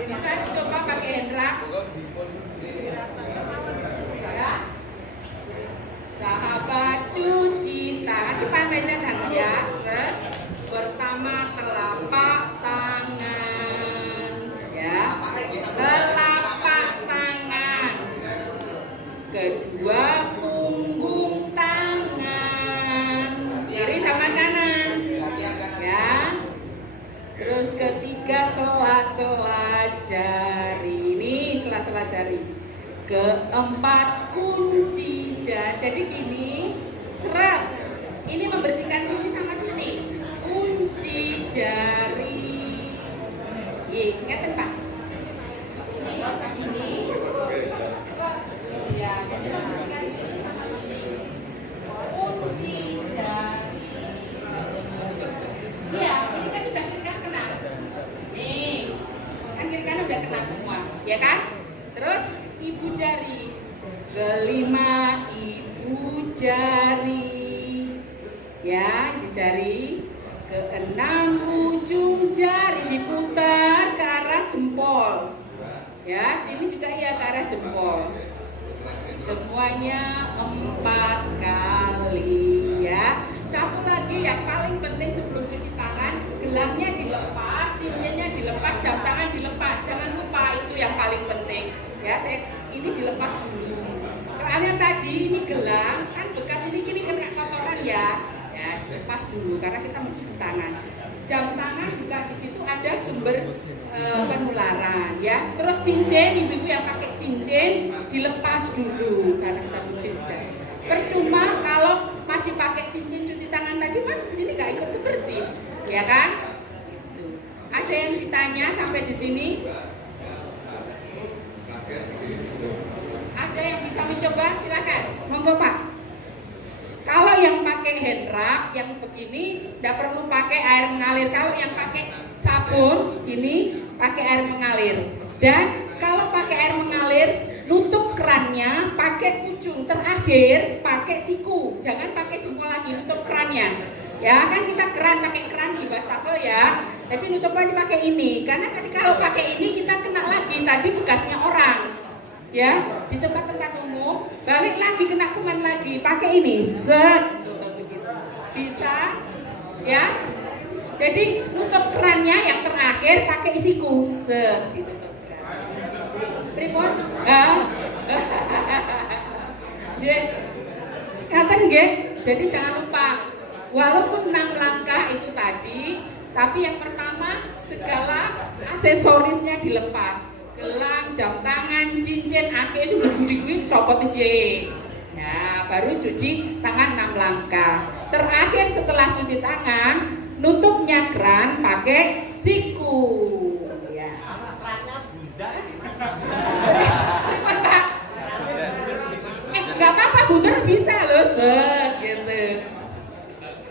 Bisa coba pakai hand wrap. Ya. Sahabat cuci tangan, dipandainya tangan ya. Pertama telapak tangan, ya. Telapak tangan. Kedua punggung tangan. Kiri sama kanan, ya. Terus ketiga sela-sela jari. Ini sela-sela jari. Keempat kunci jari. Jadi gini, seret. Ini membersihkan sini sama sini. Kunci jari. Ingat Pak. Ini. Ya, jadi membersihkan sini sama sini. Kunci jari. Iya, ini kan sudah kena. Nih, kan kiri kanan udah kena semua, ya kan? Terus ibu jari. Kelima ibu jari. 6 ujung jari diputar ke arah jempol. Ya, sini juga iya ke arah jempol. Semuanya 4 kali ya. Satu lagi yang paling penting sebelum cuci tangan, gelangnya dilepas, cincinnya dilepas, jam tangan dilepas. Jangan lupa itu yang paling penting. Ya, ini dilepas dulu. Soalnya tadi ini gelang kan bekas ini kena kotoran ya. Ya, lepas dulu karena kita mencuci tangan. Jam tangan juga di situ ada sumber penularan ya. Terus cincin, ibu-ibu yang pakai cincin dilepas dulu karena kita mencuci. Percuma kalau masih pakai cincin cuci tangan tadi kan di sini nggak ikut bersih, ya kan? Ada yang ditanya sampai di sini? Ada yang bisa mencoba? Silakan, monggo Pak. Kalau yang pakai hand rub yang begini tidak perlu pakai air mengalir. Kalau yang pakai sabun ini pakai air mengalir. Dan kalau pakai air mengalir, nutup kerannya pakai ujung terakhir, pakai siku. Jangan pakai jempol lagi, nutup kerannya. Ya kan kita pakai keran di wastafel ya. Tapi nutupnya dipakai ini. Karena tadi kalau pakai ini kita kena lagi tadi bekasnya orang. Ya, di tempat-tempat umum balik lagi kena kuman lagi, pakai ini set bisa ya. Jadi nutup kerannya yang terakhir pakai siku set ditutup keran. Pripun? Nggih. Ngaten nggih. Jadi jangan lupa walaupun 6 langkah itu tadi, tapi yang pertama segala aksesorisnya dilepas. Gelang, jam tangan, cincin, ake sudah budi-budi copot isi. Ya, baru cuci tangan 6 langkah. Terakhir setelah cuci tangan, nutupnya keran pakai siku. Ya. Kerannya bunda. Nggak apa-apa, bundar bisa loh, set gitu.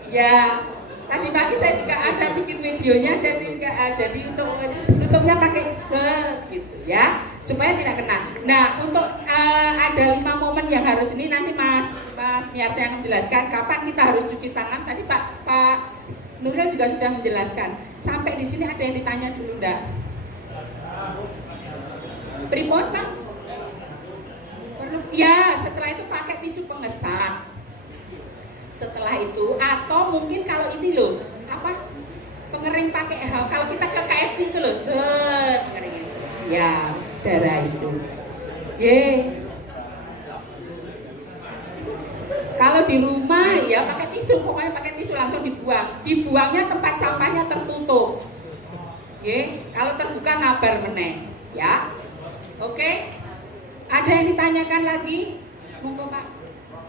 Ya. Tadi pagi saya juga ada bikin videonya, jadi untuk nutupnya pakai set gitu ya, supaya tidak kena. Nah, untuk ada 5 momen yang harus ini nanti Mas Miarto yang menjelaskan kapan kita harus cuci tangan. Tadi Pak Nuril juga sudah menjelaskan. Sampai di sini ada yang ditanya dulu enggak? Pripun Pak? Ya, setelah itu pakai tisu pengesat. Setelah itu atau mungkin kalau ini loh apa pengering pakai kalau kita ke KFC itu loh set pengeringin ya darah itu kalau di rumah ya pakai tisu, pokoknya pakai tisu langsung dibuangnya tempat sampahnya tertutup kalau terbuka ngabar meneh ya. Oke, ada yang ditanyakan lagi? Monggo Pak.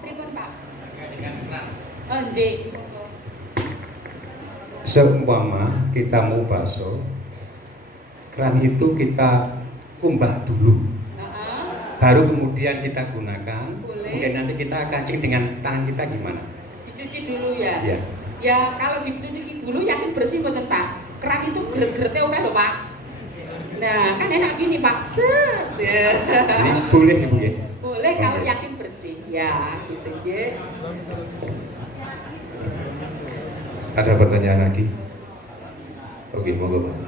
Pripun Pak? Seumpama kita mau bakso, keran itu kita kumbah dulu, baru kemudian kita gunakan. Boleh. Mungkin nanti kita kancing dengan tangan kita gimana? Dicuci dulu ya. Ya. Ya kalau dicuci dulu yakin bersih mboten Pak. Keran itu geret-gerete oke lho Pak. Nah kan enak gini Pak. Set. Ini boleh Ibu ya? Boleh kalau yakin bersih ya gitu ya. Ada pertanyaan lagi? Oke, monggo Mas.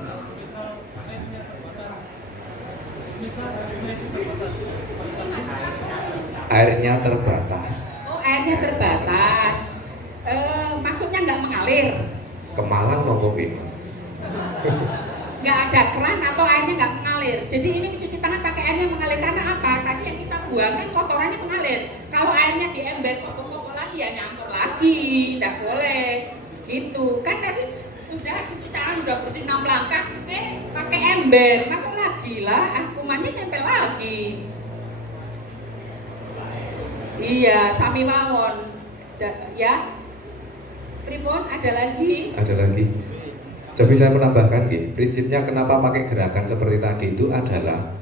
Airnya terbatas. Oh airnya terbatas. Maksudnya nggak mengalir? Ke Malang monggo Mas. Nggak ada keran atau airnya nggak mengalir. Jadi ini cuci tangan pakai airnya mengalir karena apa? Tadi yang kita buang kan kotorannya mengalir. Kalau airnya di ember kotor lagi ya nyampur lagi, nggak boleh. Gitu kan tadi sudah cuci tangan udah bersih 6 langkah, pakai ember, masuk lagi lah, kumannya tempel lagi. Iya, sami mawon. Ya. Pripun ada lagi? Ada lagi. Jadi saya menambahkan gitu, prinsipnya kenapa pakai gerakan seperti tadi itu adalah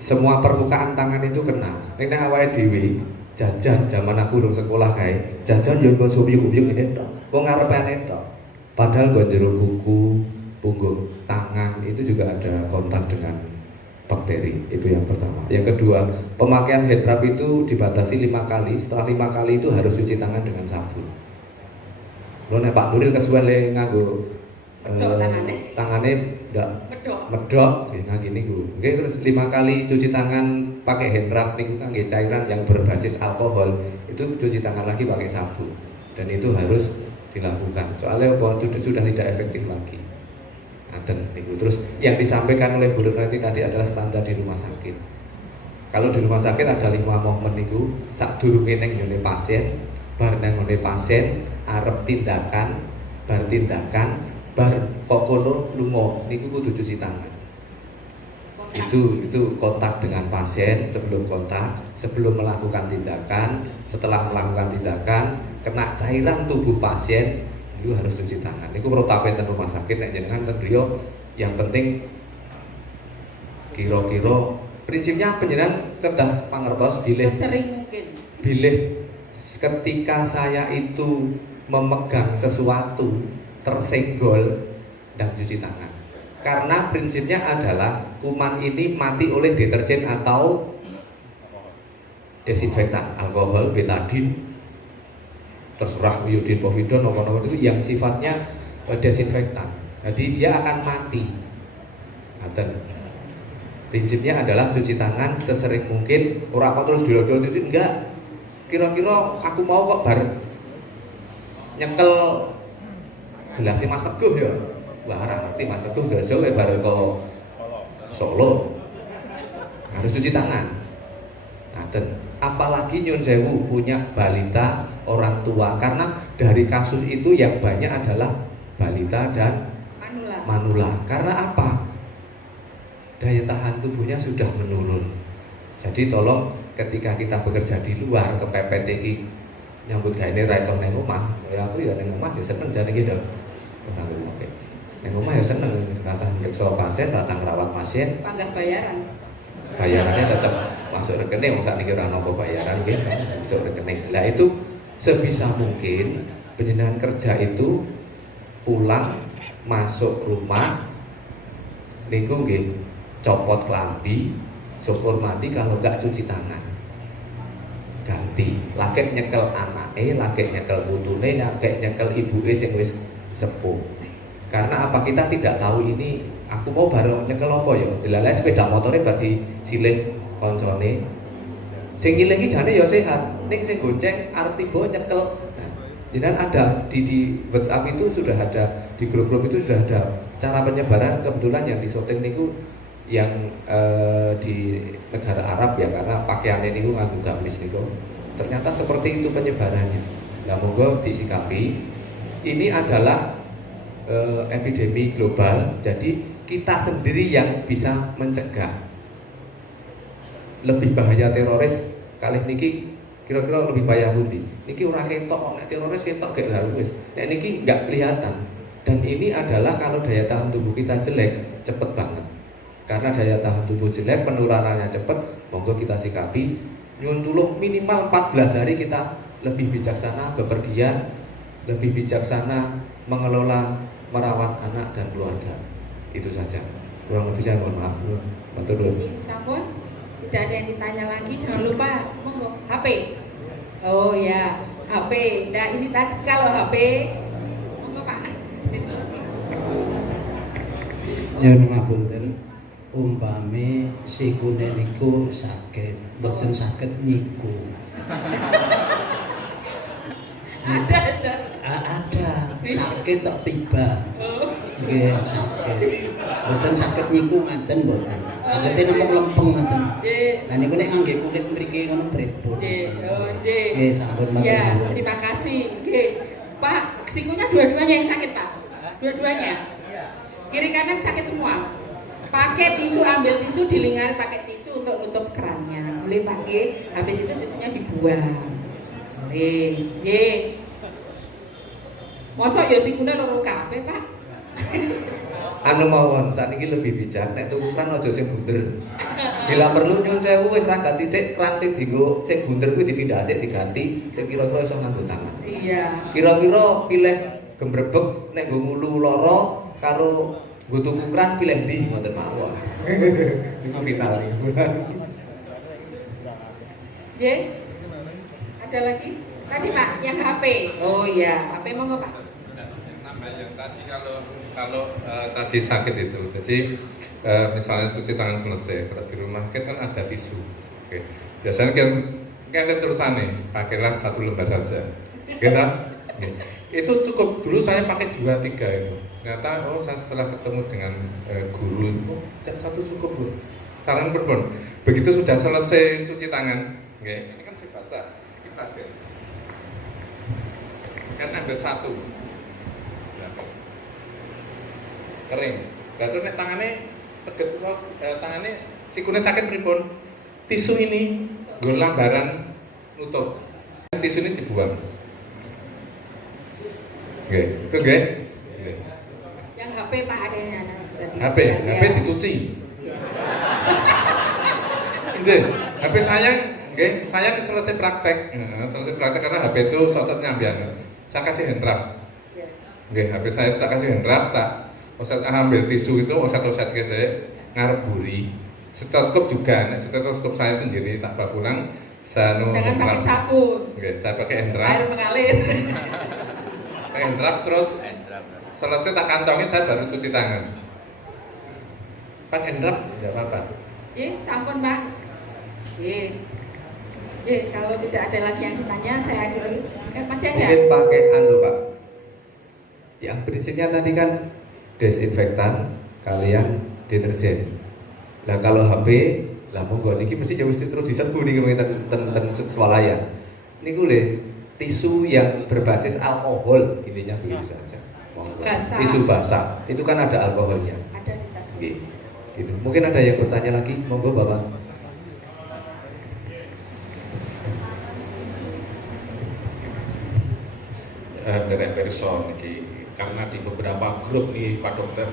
semua permukaan tangan itu kena. Nek awake dhewe jajan zaman aku urung sekolah kae, jajan yo mbok subyuk-ubyuk itu. Wong ngarepane tok. Padahal jero kuku, punggung, tangan itu juga ada kontak dengan bakteri. Itu yang pertama. Yang kedua, pemakaian hand rub itu dibatasi 5 kali. Setelah 5 kali itu harus cuci tangan dengan sabun. Lo nek Pak Nuril kesuwen le nganggo Medok tangane. Tangane ndak Medok. medok nggih ngangge niku. Nggih terus 5 kali cuci tangan pakai hand rub niku kangge cairan yang berbasis alkohol, itu cuci tangan lagi pakai sabun. Dan itu harus dilakukan. Soalnya itu sudah tidak efektif lagi. Ngaten niku. Terus yang disampaikan oleh Bu Retno tadi adalah standar di rumah sakit. Kalau di rumah sakit ada 5 momen niku, sadurunge ning ngene pasien, bar nang ngene pasien, arep tindakan, bar tindakan, bar kokono lunga niku kudu cuci tangan. Itu kontak dengan pasien, sebelum kontak, sebelum melakukan tindakan, setelah melakukan tindakan, kena cairan tubuh pasien, itu harus cuci tangan. Itu protapin di rumah sakit nek jenengan ten griya, yang penting kira-kira prinsipnya panjenengan kedah pangertos bilih Sesering mungkin. bilih ketika saya itu memegang sesuatu tersenggol dan cuci tangan. Karena prinsipnya adalah kuman ini mati oleh deterjen atau desinfektan, alkohol, betadin, terserah iodin, povidon, apa-apa itu yang sifatnya desinfektan. Jadi dia akan mati. Prinsipnya adalah cuci tangan sesering mungkin. Ora kok terus dulu itu enggak. Kira-kira aku mau kok bar nyekel gelas Mas Teguh ya. Wah, ora ngerti Mas Teguh jajan bar ke Solo. Harus cuci tangan. Apalagi nyun sewu punya balita, orang tua, karena dari kasus itu yang banyak adalah balita dan manula. Karena apa? Daya tahan tubuhnya sudah menurun. Jadi tolong ketika kita bekerja di luar, kepepet iki nyambut gawe ra iso ning omah. Ya aku ya ning omah ya seneng jane gitu. Ning omah ya seneng rasa nyekso pasien, rasa ngrawat pasien, Pangkat bayaran. bayarannya tetap masuk rekening, masa niki ora nampa bayaran nggih, masuk rekening. Lah itu sebisa mungkin penjenengan kerja itu pulang masuk rumah niku nggih copot klambi, syukur mandi, kalau enggak cuci tangan. Ganti, lagi nyekel anake, lagi nyekel putune, lagi nyekel ibuke sing wis sepuh. Karena apa, kita tidak tahu ini aku mau baru nyekel apa ya. Dilalai sepeda motornya berarti silih koncone. Sing ngilih iki jane ya sehat, ning sing gonceng arep tiba nyekel. Jadi ada di WhatsApp itu sudah ada, di grup-grup itu sudah ada cara penyebaran. Kebetulan yang di syuting niku yang di negara Arab ya, karena pakaiannya niku nganggo gamis niku. Ternyata seperti itu penyebarannya. Nah, monggo disikapi. Ini adalah epidemi global. Jadi kita sendiri yang bisa mencegah. Lebih bahaya teroris kali niki kira-kira lebih bahaya pundi? Niki ora ketok, nek teroris ketok gak harus. Nek niki enggak kelihatan. Dan ini adalah kalau daya tahan tubuh kita jelek, cepet banget. Karena daya tahan tubuh jelek, penularannya cepat, monggo kita sikapi. Nyun tulung minimal 14 hari kita lebih bijaksana bepergian, lebih bijaksana mengelola, merawat anak dan keluarga. Itu saja. Kurang lebih saya mohon maaf. Betul. Sampun, tidak ada yang ditanya lagi. Jangan lupa, monggo HP. Oh ya, HP. Nah ini tadi kalau HP, monggo Pak. Ya ngapunten. Umpame sikune niku sakit, mboten saged nyiku. Ada aja. Ada, sakit tok tiba. Oh. Nggih, sakit. Mboten saged nyiku ngaten mboten. Sagete namung lempeng ngaten. Nggih. Lah niku nek ngangge kulit mriki ngono brebut. Nggih, oh nggih. Nggih, sampun matur Ya, nuwun. terima kasih. Nggih. Pak, sikunya dua-duanya yang sakit, Pak. Dua-duanya. Kiri kanan sakit semua. Pakai tisu, ambil tisu, dilingari pakai tisu untuk nutup kerannya. Boleh pakai, habis itu tisunya dibuang. Boleh, ye. Mosok ya sikune loro kabeh, Pak. Anu mawon, saat ini lebih bijak. Nek tukuran aja sing bunder. Bila perlu nyun sewu wis ragat sithik, keran sing dienggo sing bunder kuwi dipindah sik diganti, sing kira-kira iso nganggo tangan. Iya. Kira-kira pilih gembrebek nek nggo ngulu lara karo nggo tuku keran pilih ndi ngoten mawon. Iku final. Ye. Ada lagi? Tadi Pak, yang HP. Oh iya, HP monggo Pak. yang tadi kalau tadi sakit itu, jadi misalnya cuci tangan selesai, kalau di rumah kan ada tisu. Oke. Biasanya kan terusannya pakailah 1 lembar saja, gitu. Itu cukup. Dulu saya pakai 2-3 itu. Ternyata saya setelah ketemu dengan guru itu, satu cukup loh. Saran berbon. Begitu sudah selesai cuci tangan, ini kan masih basah, kita sih. Kan ambil 1, kering. Lalu nek tangannya teget, tangannya sikune sakit pripun? Tisu ini nggo lambaran nutup. Tisu ini dibuang. Oke, itu nggih. Yang HP Pak adanya HP dicuci. Nggih, HP saya nggih, saya selesai praktek. Selesai praktek karena HP itu sosok nyambian. Saya kasih handdrap. Nggih, HP saya tak kasih handdrap, tak ambil tisu itu, oset-oset ke saya ngarep buri. Stetoskop juga, stetoskop saya sendiri tak bawa pulang. Saya jangan pakai sabun. Oke, saya pakai handdrap. Air mengalir. Pakai handdrap terus selesai tak kantongin saya baru cuci tangan. Pakai handdrap enggak apa-apa. Sampun Pak. Kalau tidak ada lagi yang ditanya, saya akhiri. Masih ada? Mungkin pakai Pak. Yang prinsipnya tadi kan desinfektan kalian deterjen. Nah kalau HP, lah monggo niki mesti jauh terus diserbu nih kita tentang swalayan. Ini boleh tisu yang berbasis alkohol intinya begitu saja. Monggo. Tisu basah itu kan ada alkoholnya. Ada di tas. Gitu. Mungkin ada yang bertanya lagi, monggo Bapak. Dari person karena di beberapa grup nih Pak Dokter,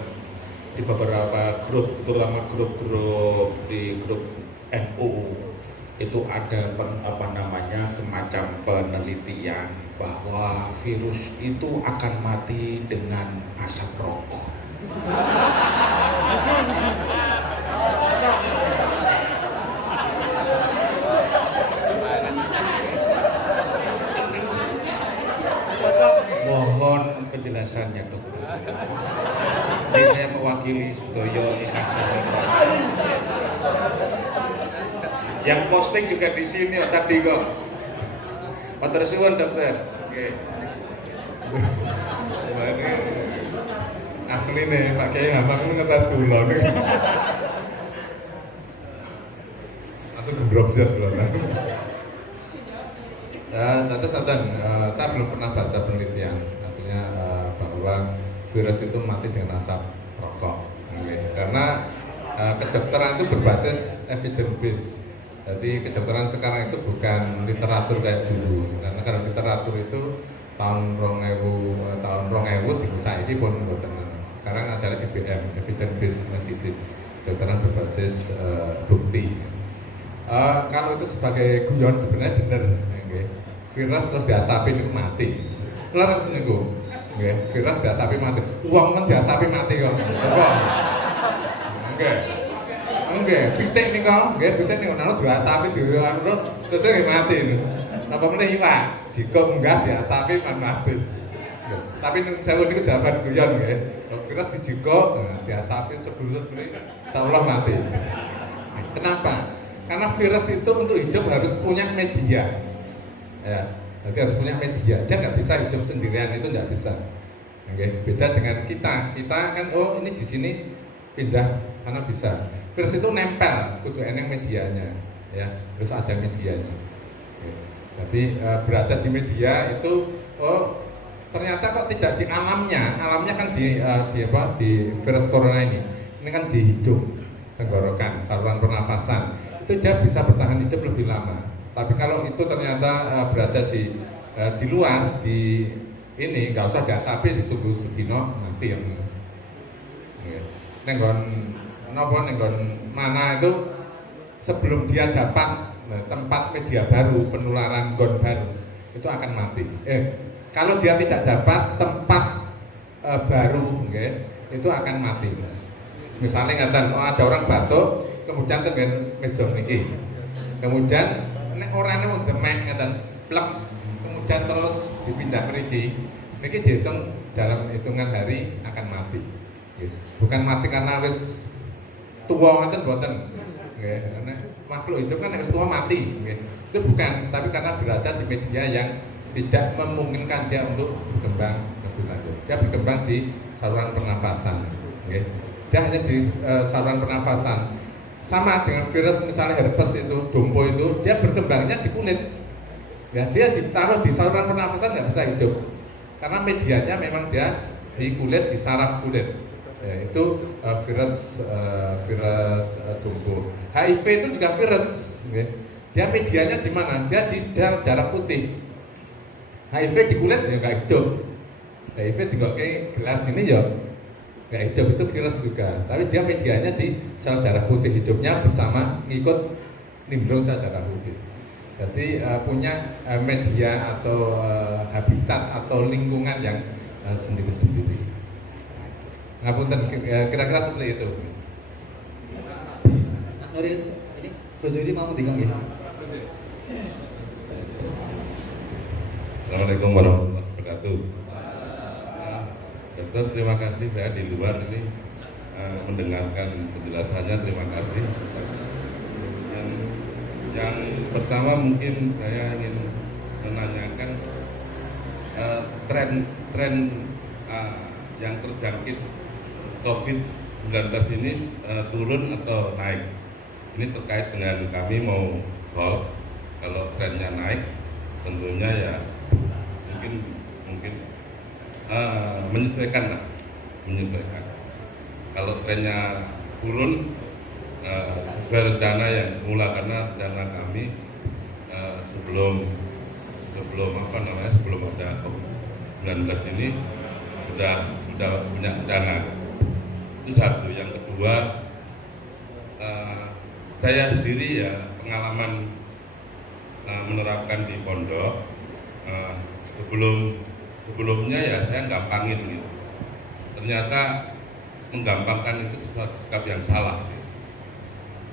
di beberapa grup, terutama grup-grup di grup MUU itu ada semacam penelitian bahwa virus itu akan mati dengan asap rokok. Mohon penjelasannya Dokter. Ini saya mewakili Sedoyo yang posting juga di sini tadi kok. Matur suwun Dokter. Oke. Asli nih Pak Kiai Hamam ngetes kula nih. Langsung gembrok jas kula. Tentu saya belum pernah baca penelitian, artinya bahwa virus itu mati dengan asap rokok. Karena kedokteran itu berbasis evidence based. Jadi kedokteran sekarang itu bukan literatur kayak dulu. Karena kalau literatur itu tahun 2000 di usaha ini pun bukan. Sekarang adalah EBM, evidence based medicine, kedokteran berbasis bukti. Kalau itu sebagai guyon sebenarnya benar. Virus terus diasapin itu mati. Kelar seminggu. Virus diasapi mati. Uang men diasapi mati kok. Oke, pitik nih kok. Pitik nih ono diasapi terus mati. Napa meneh iwak? Jika enggak diasapi kan mati. Tapi saya niku jawaban guyon nggih. Virus dijiko diasapi sebelum-sebelum insyaallah mati. Kenapa? Karena virus itu untuk hidup harus punya media. Ya, jadi harus punya media. Dia nggak bisa hidup sendirian, itu nggak bisa. Oke, beda dengan kita. Kita kan ini di sini pindah karena bisa. Virus itu nempel, kudu eneng medianya, ya. Terus ada medianya. Oke. Jadi berada di media itu, ternyata kok tidak di alamnya. Alamnya kan di virus corona ini. Ini kan di hidung, tenggorokan, saluran pernafasan. Itu dia bisa bertahan hidup lebih lama. Tapi kalau itu ternyata berada di luar, di ini nggak usah diasapi, ditunggu sedino mati yang nenggon mana itu sebelum dia dapat tempat media baru, penularan gon baru itu akan mati. Kalau dia tidak dapat tempat baru, itu akan mati. Misalnya ada orang batuk, kemudian dengan meja niki, kemudian nek orangnya mau demek ngeten plek kemudian terus dipindah mriki niki dihitung dalam hitungan hari akan mati. Bukan mati karena wis tua ngoten mboten. Nggih, karena makhluk hidup kan wis tua mati, nggih. Itu bukan, tapi karena berada di media yang tidak memungkinkan dia untuk berkembang lebih lanjut. Dia berkembang di saluran pernapasan, nggih. Dia hanya di saluran pernapasan. Sama dengan virus misalnya herpes itu, dompo itu, dia berkembangnya di kulit. Ya, dia ditaruh di saluran pernapasan nggak bisa hidup. Karena medianya memang dia di kulit, di saraf kulit. Ya, itu virus dompo. HIV itu juga virus. Okay. Dia medianya di mana? Dia di darah putih. HIV di kulit ya nggak hidup. HIV juga kayak gelas ini ya nggak hidup, itu virus juga. Tapi dia medianya di sel darah putih, hidupnya bersama ngikut nimbrung sel darah putih. Jadi punya media atau habitat atau lingkungan yang sendiri-sendiri. Ngapunten, kira-kira seperti itu. Nuril, ini Gus Yudi mau tinggal ya? Assalamualaikum warahmatullahi wabarakatuh. Dokter, terima kasih, saya di luar ini mendengarkan penjelasannya, terima kasih. Yang pertama mungkin saya ingin menanyakan tren yang terjangkit COVID-19 ini turun atau naik. Ini terkait dengan kami mau call. Kalau trennya naik, tentunya ya mungkin menyesuaikan lah, menyesuaikan. Kalau trennya turun sesuai rencana yang semula, karena rencana kami sebelum ada COVID-19 ini sudah punya rencana. Itu satu. Yang kedua, saya sendiri ya pengalaman menerapkan di pondok, sebelumnya ya saya gampangin gitu. Ternyata menggampangkan itu sesuatu sikap yang salah.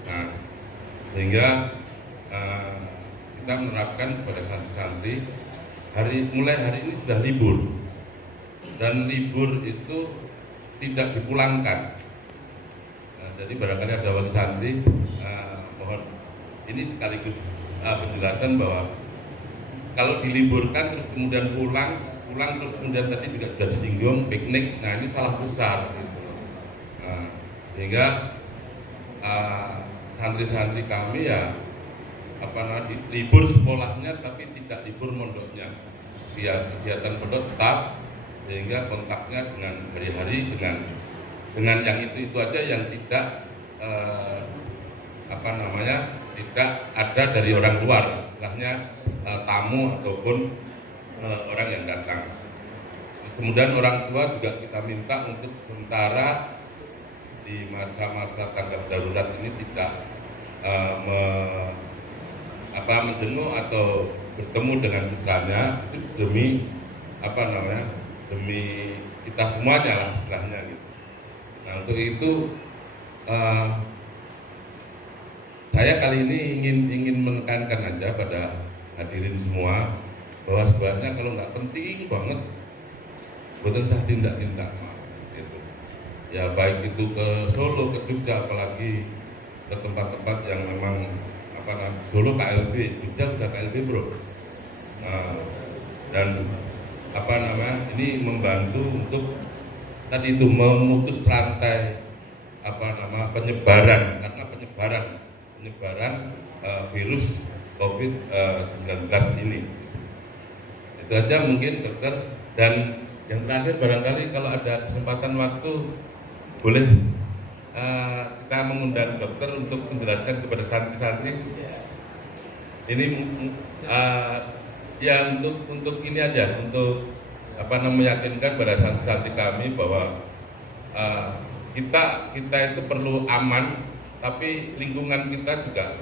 Nah, sehingga kita menerapkan kepada santri-santri mulai hari ini sudah libur, dan libur itu tidak dipulangkan. Jadi barangkali ada wali santri, mohon ini sekaligus penjelasan bahwa kalau diliburkan terus kemudian pulang terus kemudian tadi juga sudah disinggung piknik, nah ini salah besar gitu. Sehingga santri-santri kami ya libur sekolahnya tapi tidak libur mondoknya. Kegiatan pondok tetap, sehingga kontaknya dengan hari-hari dengan yang itu aja, yang tidak tidak ada dari orang luar, istilahnya tamu ataupun orang yang datang. Kemudian orang tua juga kita minta untuk sementara di masa-masa tanggap darurat ini tidak menjenguk atau bertemu dengan putranya, demi demi kita semuanya lah istilahnya gitu. Nah, untuk itu saya kali ini ingin menekankan aja pada hadirin semua bahwa sebenarnya kalau nggak penting banget, betul saya tindak gitu. Ya baik itu ke Solo, ke Jogja, apalagi ke tempat-tempat yang memang Solo KLB, Jogja sudah KLB bro. Dan ini membantu untuk tadi itu memutus rantai penyebaran, karena penyebaran virus COVID-19 ini. Itu aja mungkin dokter. Dan yang terakhir barangkali kalau ada kesempatan waktu boleh kita mengundang dokter untuk menjelaskan kepada santri-santri. Ini ya untuk ini aja, untuk meyakinkan pada santri-santri kami bahwa kita itu perlu aman, tapi lingkungan kita juga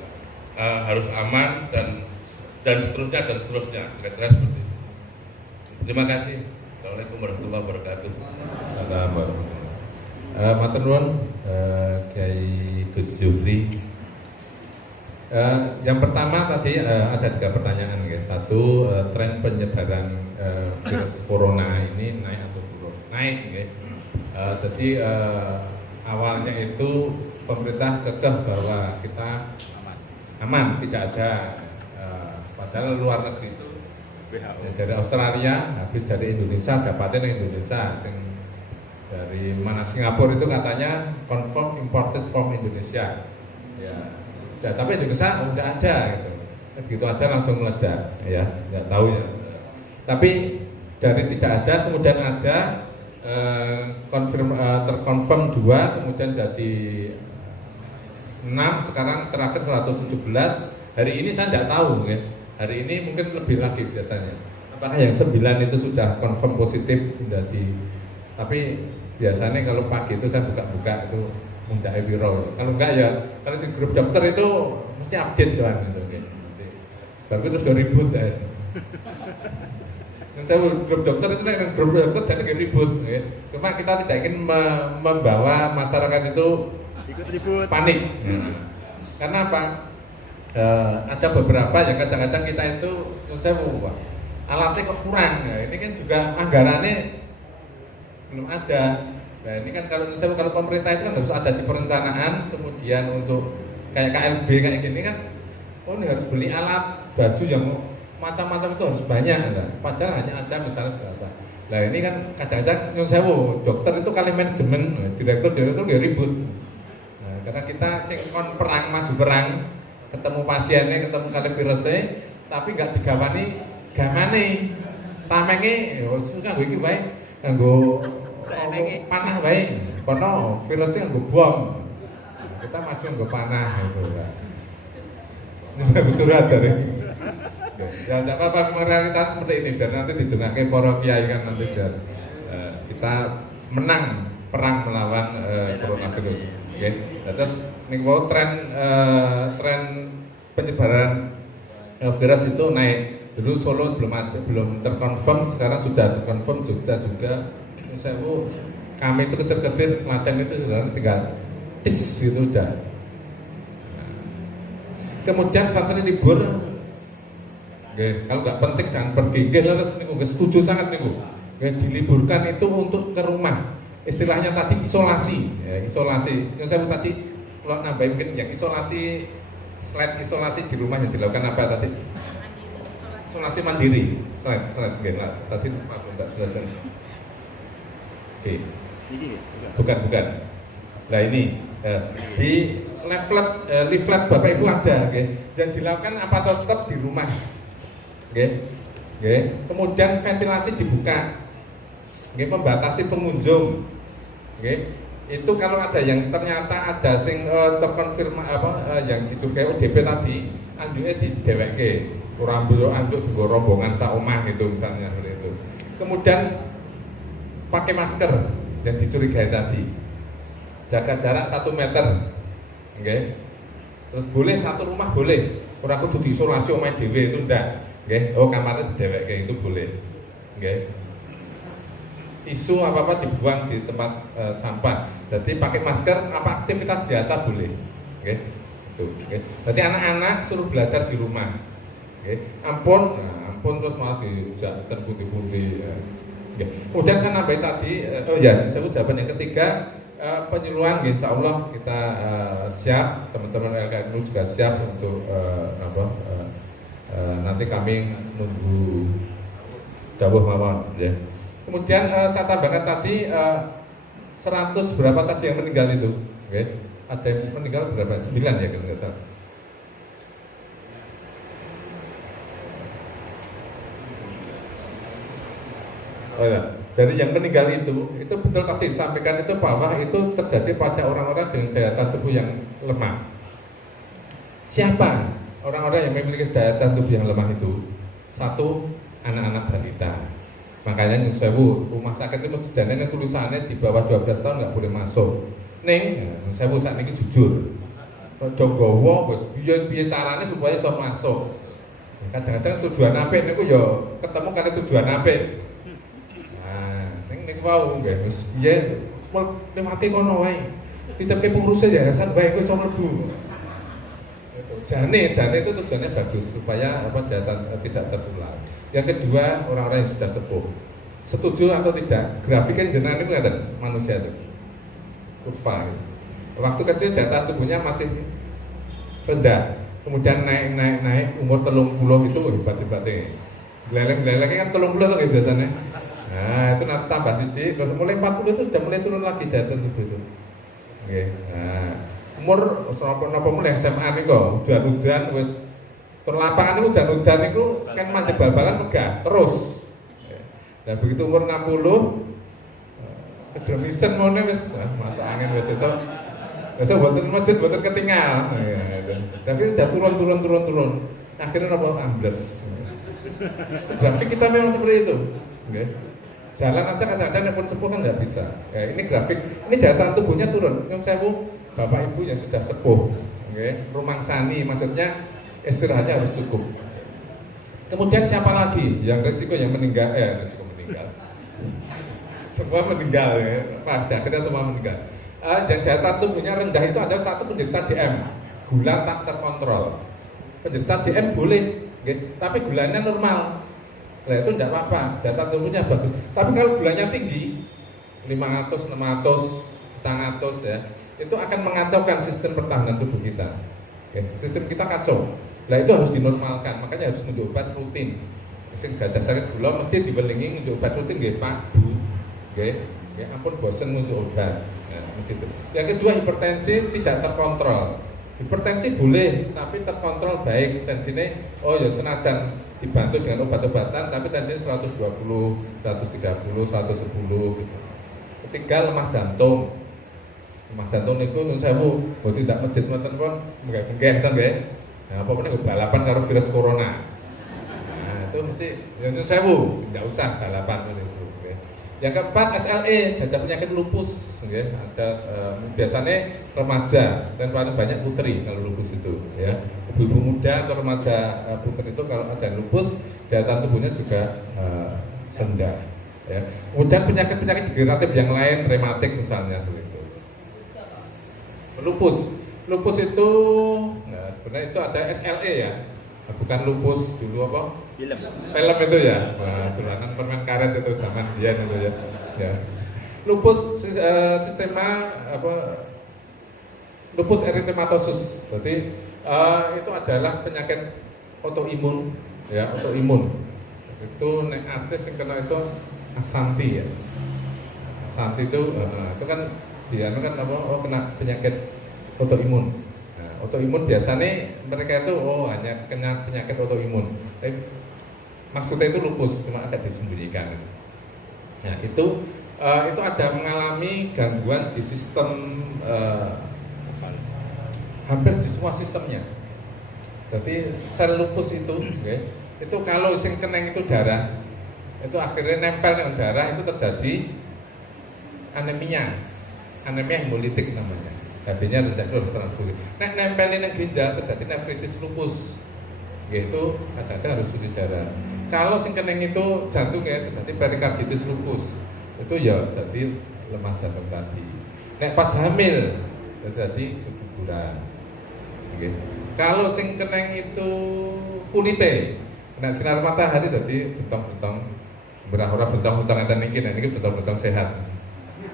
harus aman dan seterusnya. Kira-kira seperti itu. Terima kasih. Assalamualaikum warahmatullahi wabarakatuh. Assalamualaikum. Matur nuwun Kiai Gus Jufri. Yang pertama tadi ada 3 pertanyaan guys. Satu, tren penyebaran virus corona ini naik atau turun. naik nggih. Jadi awalnya itu pemerintah kekeh bahwa kita aman, tidak ada padahal luar negeri itu ya, dari Australia habis dari Indonesia dapatin Indonesia dari mana Singapura itu katanya confirm imported from Indonesia ya, tapi Indonesia udah ada gitu. Begitu ada langsung meledak ya, nggak tahu ya. Tapi dari tidak ada kemudian ada terkonfirm 2 kemudian jadi 6 sekarang terakhir 117. Hari ini saya tidak tahu ya. Hari ini mungkin lebih lagi biasanya. Apakah yang 9 itu sudah confirm positif menjadi, tapi biasanya kalau pagi itu saya buka-buka itu mudah viral. Kalau enggak ya, kalau di grup dokter itu mesti update doang gitu. Baru terus ribut ya. Saya grup dokter itu kan grup dokter jadi ribut. Ya. Cuma kita tidak ingin membawa masyarakat itu ikut ribut, panik. Karena apa? Ada beberapa yang kadang-kadang kita itu saya mau alatnya kok kurang. Ya. Ini kan juga anggarannya belum ada. Nah ini kan kalau pemerintah itu kan harus ada di perencanaan, kemudian untuk kayak KLB kayak gini kan, oh ini harus beli alat baju yang macam-macam itu harus banyak, enggak? Padahal hanya ada misalnya berapa. Nah ini kan kadang-kadang yang saya dokter itu kali manajemen, direktur dia ribut. Nah, karena kita sinkron perang maju perang, ketemu pasiennya, ketemu kali virusnya, tapi nggak digawani gamane, tamenge, susah gue gitu baik, nggo panah baik, kono virusnya nggo bom, kita maju nggo panah gitu kan. Ini betul ada deh. Ya tidak apa-apa, realitas seperti ini dan nanti didengake para kiai kan nanti dan kita menang perang melawan coronavirus. Okay. Terus nih tren penyebaran virus itu naik. Dulu Solo belum terkonfirm, sekarang sudah terkonfirm, Jogja juga. Kami itu ketir-ketir Klaten itu sekarang tinggal gitu udah. Kemudian santri libur. Oke, kalau nggak penting jangan pergi. Harus setuju sangat nih Bu. Diliburkan itu untuk ke rumah. Istilahnya tadi isolasi, ya, isolasi. Yang saya tadi kalau nambahin mungkin yang isolasi, slide isolasi di rumah yang dilakukan apa tadi? Isolasi mandiri. Slide, lah. Tadi apa enggak jelaskan? Oke. Bukan. Nah ini di leaflet Bapak Ibu ada, okay? Dan dilakukan apa tetap di rumah. Okay. Kemudian ventilasi dibuka, membatasi pengunjung. Itu kalau ada yang ternyata ada sing terkonfirmasi yang diduga ODP tadi, anjurnya dideweke, kurang belum anjuk juga rombongan saomah gitu misalnya seperti itu. Kemudian pakai masker yang dicurigai tadi, jaga jarak 1 meter, terus boleh satu rumah boleh, kurang kudu diisolasi omah dhewe itu ndak. Oh kamarnya dewek kayak itu boleh, isu apa dibuang di tempat sampah. Jadi pakai masker apa aktivitas biasa boleh, Jadi anak-anak suruh belajar di rumah, ampun terus malah dijak terputi-puti. Kemudian saya nambahin tadi, saya jawaban yang ketiga, penyuluhan, insya Allah kita siap, teman-teman LKNU juga siap untuk nanti kami nunggu dawuh mawon ya. Kemudian saya tambahkan tadi 100 berapa tadi yang meninggal itu, ada yang meninggal berapa? 9 ya kalau nggak salah. Oh ya, dari yang meninggal itu betul tadi disampaikan itu bahwa itu terjadi pada orang-orang dengan daya tahan tubuh yang lemah. Siapa? Orang-orang yang memiliki daya tahan tubuh yang lemah itu, 1, anak-anak balita. Makanya yang saya rumah sakit itu sebenarnya tulisannya di bawah 12 tahun nggak boleh masuk. Saya saat ini jujur, jogowo, biar caranya supaya bisa masuk. Kadang-kadang tujuan apa itu ya ketemu karena tujuan apa. Nah, ini wow, guys, ya mau mati kono wae. Kita pengurusnya yayasan baik itu cuma dulu. Jane itu tujuannya bagus supaya data tidak tertular. Yang kedua, orang-orang yang sudah sepuh. setuju atau tidak, grafiknya jenengan itu ada manusia itu kurva. Waktu kecil data tubuhnya masih rendah, kemudian naik umur 30 itu hebat-hebatnya. Geleleng-gelelengnya kan 30 tuh biasanya. Nah itu nanti tambah sedikit, terus mulai 40 itu sudah mulai turun lagi data tubuh itu. Oke. Nah umur apa mulai SMA nih kok, udah wes turun lapangan itu udah itu kan manjat bal-balan megah terus. Nah begitu umur 60 kedemisen mau nih wes masuk angin wes itu. Besok buatan masjid buatan ketinggal. Tapi udah turun. Akhirnya apa ambles. Grafik kita memang seperti itu. Okay. Jalan aja kadang-kadang pun sepuh kan nggak bisa. Ya, ini grafik, ini data tubuhnya turun. Yang saya bapak ibu yang sudah sepuh, rumah sani, maksudnya istirahatnya harus cukup. Kemudian siapa lagi yang resiko yang meninggal? Resiko meninggal. Semua meninggal ya. Pada akhirnya semua meninggal. Dan data tubuhnya rendah itu ada satu penderita DM, gula tak terkontrol. Penderita DM boleh, tapi gulanya normal. Nah itu tidak apa-apa, data tubuhnya bagus. Tapi kalau gulanya tinggi, 500, 600, 100 ya, itu akan mengacaukan sistem pertahanan tubuh kita. Sistem kita kacau. Nah itu harus dinormalkan, makanya harus nunjuk obat rutin. Sing gadah sakit gula mesti dibelingi nunjuk obat rutin nggih Pak Bu. Nggih, ampun bosen nunjuk obat. Begitu. Yang kedua hipertensi tidak terkontrol. Hipertensi boleh, tapi terkontrol baik. Tensinya, ya senajan dibantu dengan obat-obatan, tapi tensinya 120, 130, 110 gitu. Ketiga lemah jantung. Lemah jantung itu saya tidak masjid ngoten pun menggeh kan nggih. Nah, apa meneh balapan karo virus corona. Nah, itu mesti yang saya tidak usah balapan itu. Yang keempat SLE, ada penyakit lupus, ada biasanya remaja dan paling banyak putri kalau lupus itu, ya. Ibu muda atau remaja putri itu kalau ada lupus, daya tubuhnya juga rendah. Ya. Kemudian penyakit-penyakit degeneratif yang lain, rematik misalnya, begitu. Lupus itu, sebenarnya itu ada SLE ya, bukan lupus dulu apa? Film itu ya, tulanan permen karet itu zaman dia itu ya. Ya. Lupus sistema apa? Lupus erythematosus. Berarti itu adalah penyakit autoimun, ya autoimun. Itu nek artis yang kena itu Asanti ya. Asanti itu kan dia kan apa? Kena penyakit autoimun. Nah, autoimun biasanya mereka itu hanya kena penyakit autoimun. Maksudnya itu lupus, cuma agak disembunyikan. Nah itu ada mengalami gangguan di sistem hampir di semua sistemnya. Jadi sel lupus itu kalau sing keneng itu darah, itu akhirnya nempel dengan darah itu terjadi anemia hemolitik namanya. Artinya terjadi transfusi. Nek nempelin yang ginjal terjadi nefritis lupus. Yaitu ada harus cuci darah. Kalau sing keneng itu jantung ya terjadi perikarditis lupus. Itu ya jadi lemah jantung tadi. Nek pas hamil terjadi keguguran. Okay. Kalau sing keneng itu kulite, kena sinar matahari jadi betong-betong berah-ora betong-betong enten iki, niki betong-betong sehat.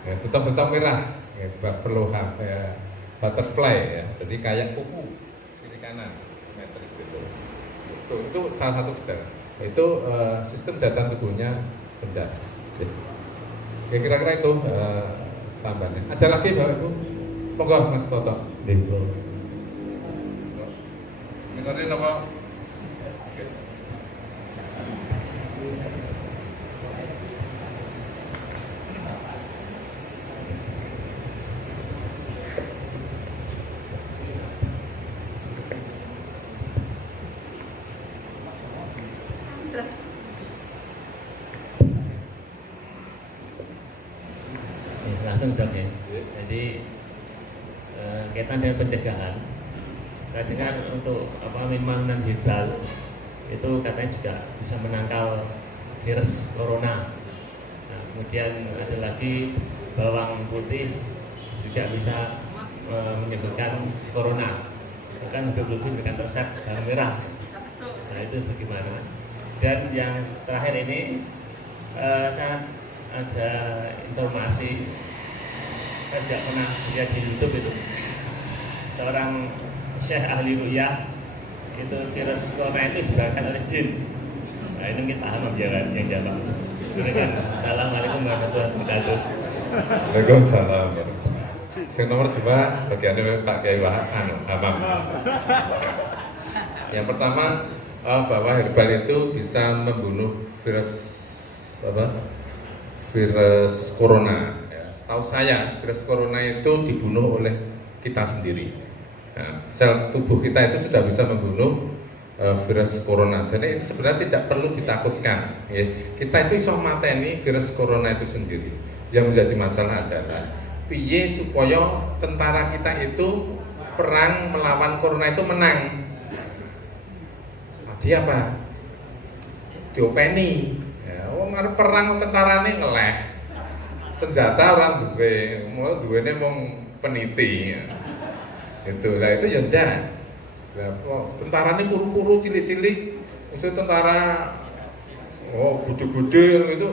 Ya, betong-betong merah, ya, perlu ya, butterfly ya. Jadi kayak kuku kiri kanan. Itu salah satu gejala. Itu sistem data tubuhnya rendah. Oke, kira-kira itu tambahannya. Ada lagi Bapak Ibu? Monggo Mas Toto. Ini apa? Langsung dok ya. Jadi kaitan dengan pencegahan, saya dengar untuk minuman non herbal itu katanya juga bisa menangkal virus corona. Nah, kemudian ada lagi bawang putih juga bisa menyebabkan corona. Bahkan lebih dengan resep bawang merah. Nah itu bagaimana? Dan yang terakhir ini Saya ada informasi, saya tidak pernah lihat di YouTube itu, seorang syekh ahli ruqyah itu virus corona itu disebabkan oleh jin. Nah ini kita paham ya kan yang jawab. Assalamualaikum warahmatullahi wabarakatuh. Waalaikumsalam. Yang nomor 2 bagiannya Pak Kiai Hamam. Yang pertama bahwa herbal itu bisa membunuh virus corona. Ya, setahu saya virus corona itu dibunuh oleh kita sendiri. Nah, sel tubuh kita itu sudah bisa membunuh virus corona. Jadi sebenarnya tidak perlu ditakutkan. Ya. Kita itu iso mateni virus corona itu sendiri. Yang menjadi masalah adalah piye supaya tentara kita itu perang melawan corona itu menang. Tadi apa? Diopeni. Ya, arep perang tentarane ngeleh. Senjata orang duwe, mau duwene wong peniti. Ya. Itu lah itu ya ndak. Lah kok tentarane kuru-kuru cilik-cilik, mesti tentara gede-gede itu.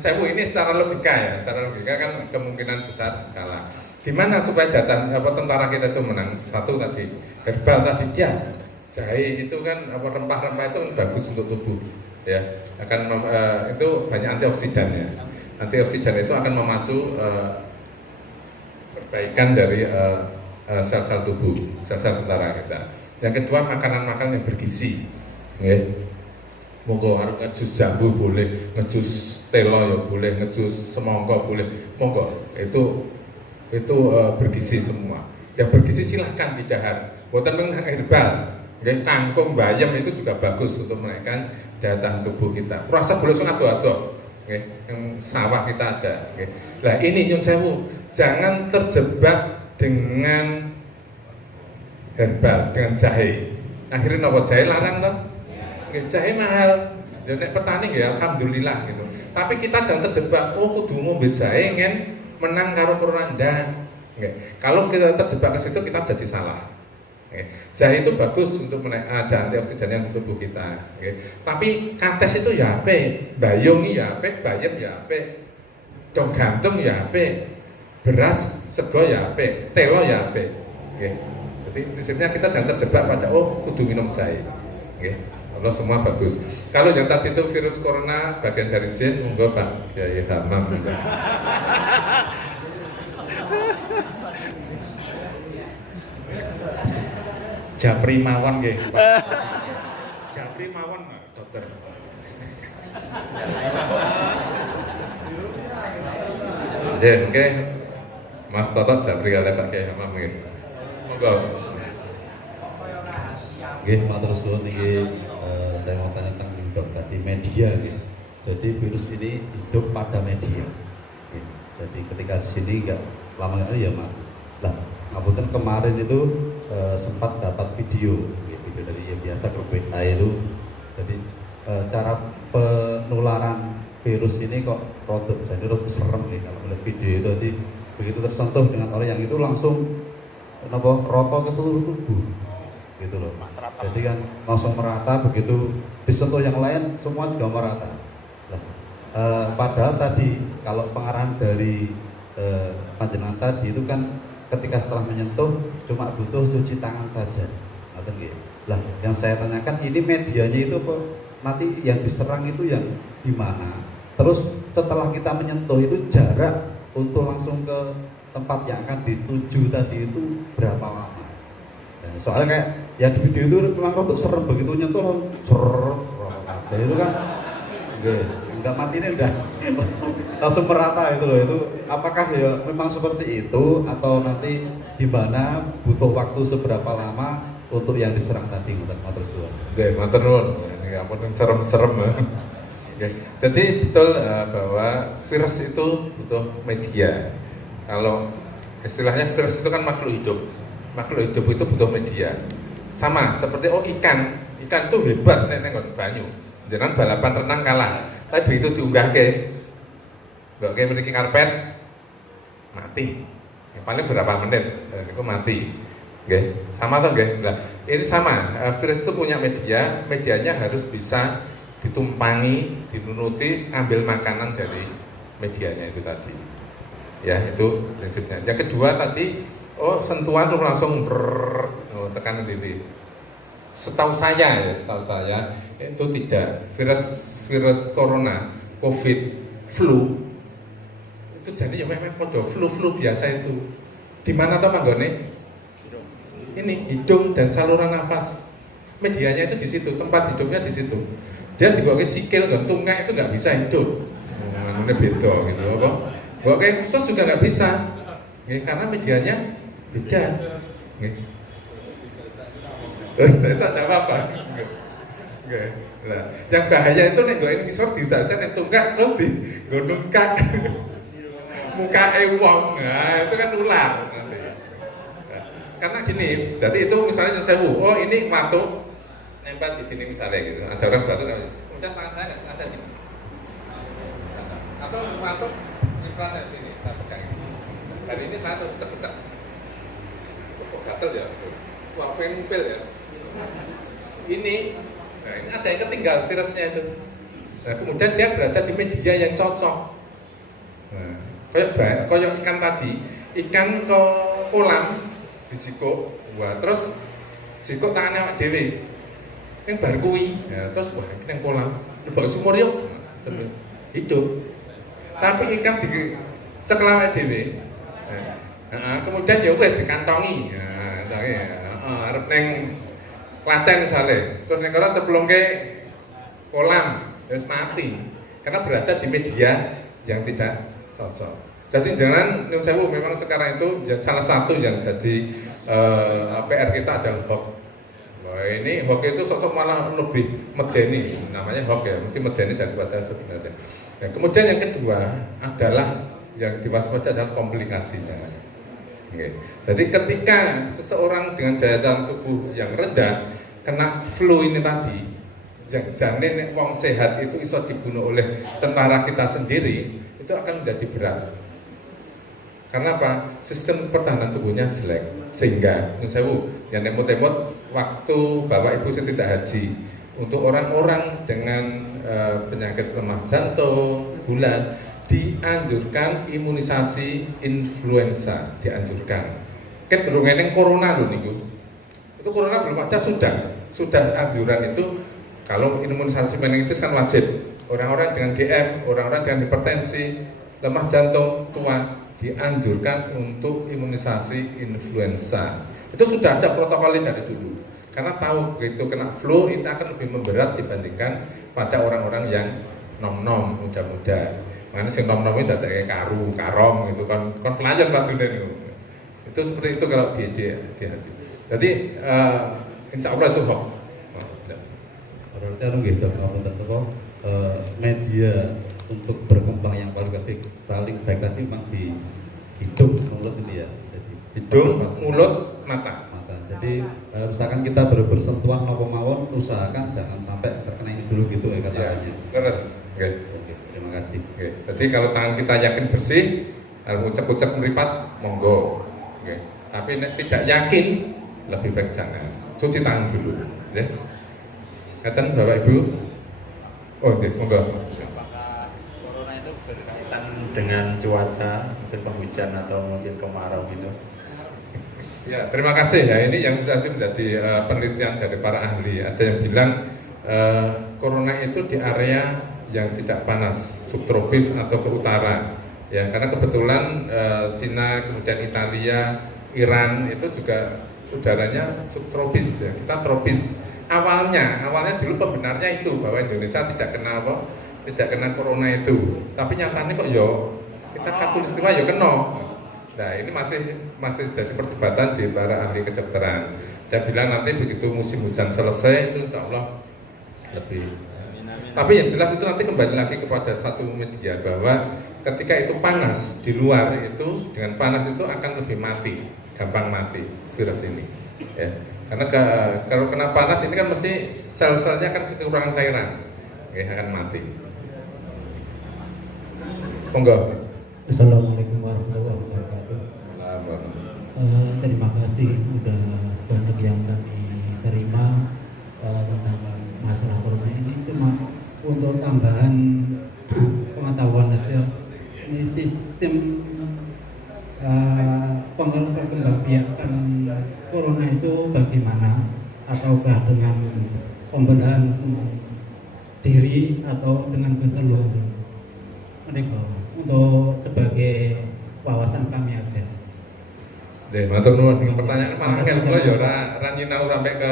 Saya ini secara logika ya, secara logika kan kemungkinan besar kalah. Gimana supaya tentara kita itu menang? Satu tadi herbal tadi ya, jahe itu kan rempah-rempah itu bagus untuk tubuh, ya itu banyak antioksidannya. Antioksidan itu akan memacu perbaikan dari sel-sel tubuh, sel-sel tentara kita. Yang kedua makanan-makanan yang bergizi, ya. Monggo harus ngejus jambu boleh, ngejus telo ya boleh, ngejus semangka boleh, monggo itu bergizi semua. Yang bergizi silahkan didahar, buatan herbal, kangkung, bayam itu juga bagus untuk menaikkan daya tahan tubuh kita. Rasa boleh ado-ado, yang sawah kita ada. Nah ini nyun sewu, jangan terjebak dengan herbal, dengan jahe. Akhirnya nopo jahe larang toh. Jahe mahal, jadi petani ya alhamdulillah gitu. Tapi kita jangan terjebak, kudu ngombe jahe ngen menang karo corona ndak. Kalau kita terjebak ke situ kita jadi salah. Jahe itu bagus untuk ada antioksidan di tubuh kita. Tapi kates itu ya ape, bayung ya ape, bayam ya ape, dong gantung ya ape, beras sego ya ape, telo ya ape. Jadi prinsipnya kita jangan terjebak pada kudu minum jahe. Allah semua bagus. Kalau yang tadi itu virus corona bagian dari jin, monggo Pak Kiai Hamam. Japri mawon nggih. Japri mawon dokter. Oke. Mas Toto Japri kali Pak Kiai Hamam nggih. Monggo. Nggih, matur suwun niki saya mau tanya tentang dok tadi media ya. Jadi virus ini hidup pada media. Ya. Jadi ketika di sini enggak lama ya Mas. Lah, ngapunten kemarin itu sempat dapat video dari yang biasa ke WA itu. Jadi cara penularan virus ini kok rodok jadi rodok serem nih kalau melihat video itu. Jadi begitu tersentuh dengan orang yang itu langsung rokok ke seluruh tubuh. Gitu loh. Jadi kan langsung merata, begitu disentuh yang lain semua juga merata. Nah, padahal tadi kalau pengarahan dari panjenengan tadi itu kan ketika setelah menyentuh cuma butuh cuci tangan saja. Lah, yang saya tanyakan ini medianya itu kok nanti yang diserang itu yang di mana? Terus setelah kita menyentuh itu jarak untuk langsung ke tempat yang akan dituju tadi itu berapa lama? Soalnya kayak ya di video itu memang untuk serem, begitu nyentuh jadi itu kan enggak mati ini udah langsung merata itu loh. Itu apakah ya memang seperti itu atau nanti gimana, butuh waktu seberapa lama untuk yang diserang tadi? Matur suwun. Oke, matur nuwun. Ini apa yang serem-serem ya. Oke. Jadi betul bahwa virus itu butuh media. Kalau istilahnya virus itu kan makhluk hidup. Makhluk hidup itu butuh media. Sama seperti ikan itu hebat nek banyu. Jangan balapan renang kalah. Tapi begitu diunggahke, mbok mriki karpet mati. Ya, paling berapa menit itu mati. Oke, sama toh nggih. Nah, ini sama. Virus itu punya media, medianya harus bisa ditumpangi, dinunuti, ambil makanan dari medianya itu tadi. Ya, itu prinsipnya. Yang kedua tadi, sentuhan itu langsung tekan titik. Setahu saya itu tidak. Virus corona, COVID, flu itu jadi ya memang flu biasa itu. Di mana tuh panggone? Ini hidung dan saluran nafas. Medianya itu di situ, tempat hidupnya di situ. Dia dibawa ke sikil dan tungkai itu nggak bisa hidup. Namanya beda gitu, apa? Bawa ke usus juga nggak bisa, karena medianya beda. Tak ada apa-apa. Nah, yang bahaya itu nih doain ngisor didacan yang tungkai terus di gondongkak muka wong, nah itu kan ular nanti. Nah, karena gini, jadi itu misalnya yang sewu, ini watu nempel di sini misalnya gitu, ada orang batuk, kemudian tangan saya nggak ada sini, atau watu nempel di sini, saya pegang. Hari ini saya terus cek, kok gatel ya, wah pengen ngumpil ya. Ini, nah ini ada yang ketinggal virusnya itu. Nah kemudian dia berada di media yang cocok. Nah, kayak ikan tadi, ikan ke kolam dijikuk, wah terus jikuk tangannya awak dhewe. Yang bar kuwi, ya, terus wah iki nang kolam, lebok sumur yuk. Hidup. Tapi ikan dicekel awake dhewe. Nah, kemudian ya wis dikantongi. Nah, arep ning Klaten misalnya, terus ning kono ceplongke kolam, terus mati. Karena berada di media yang tidak cocok. Jadi jangan nyuwun sewu, memang sekarang itu salah satu yang jadi PR kita adalah hoax. Nah, ini hoax itu cocok malah lebih medeni, namanya hoax ya, mesti medeni daripada sebenarnya. Nah, kemudian yang kedua adalah yang diwaspadai adalah komplikasinya. Okay. Jadi ketika seseorang dengan daya tahan tubuh yang rendah kena flu ini tadi, yang janin wong sehat itu iso dibunuh oleh tentara kita sendiri, itu akan menjadi berat. Karena apa? Sistem pertahanan tubuhnya jelek. Sehingga nusewu yang temut-temut waktu Bapak Ibu saya tidak haji, untuk orang-orang dengan penyakit lemah jantung, gula, dianjurkan imunisasi influenza, dianjurkan. Kan belum eneng corona loh niku. Itu corona belum ada, sudah anjuran itu kalau imunisasi meningitis kan wajib. Orang-orang dengan DM, orang-orang dengan hipertensi, lemah jantung, tua dianjurkan untuk imunisasi influenza. Itu sudah ada protokolnya dari dulu. Karena tahu begitu kena flu itu akan lebih memberat dibandingkan pada orang-orang yang nom-nom muda-muda. Mana sing nom-nom itu ada kayak karong gitu kan pelajar batunya itu. Itu seperti itu kalau di hati. Jadi insya Allah itu hoax. Berarti anu gitu, kalau media untuk berkembang yang paling baik tadi memang di hidung, mulut ini ya. Jadi hidung, mulut, mata. Jadi misalkan kita bersentuhan apa mawon, usahakan jangan sampai terkena ini dulu gitu ya katanya. Terus, oke, terima kasih. Oke. Jadi kalau tangan kita yakin bersih, ucap-ucap meripat, monggo. Oke. Tapi tidak yakin, lebih baik jangan. Cuci tangan dulu. Ya. Katakan Bapak Ibu. Oh, monggo. Apakah corona itu berkaitan dengan cuaca, mungkin penghujan atau mungkin kemarau gitu? Ya, terima kasih ya. Ini yang saya menjadi penelitian dari para ahli. Ada yang bilang corona itu di area yang tidak panas, subtropis atau ke utara. Ya, karena kebetulan Cina, kemudian Italia, Iran itu juga udaranya subtropis ya. Kita tropis. Awalnya dulu pembenarnya itu bahwa Indonesia tidak kena apa? Tidak kena corona itu. Tapi nyatanya kok yo kita katulistiwa yo kena. Nah ini masih jadi perdebatan di para ahli kedokteran. Saya bilang nanti begitu musim hujan selesai itu insya Allah lebih. Tapi yang jelas itu nanti kembali lagi kepada satu media bahwa ketika itu panas di luar itu dengan panas itu akan lebih mati, gampang mati virus ini. Ya. Karena kalau kena panas ini kan mesti sel-selnya kan kekurangan cairan, akan mati. Monggo. Assalamualaikum warahmatullahi wabarakatuh. Terima kasih sudah banyak yang kami terima tentang masalah corona ini. Cuma Perkembangbiakan corona itu bagaimana, ataukah dengan pembenahan diri atau dengan bertelur? Untuk sebagai wawasan kami aja. Deh, matur nuwun. Pertanyaan malah angel kula ya ora nyinau sampai ke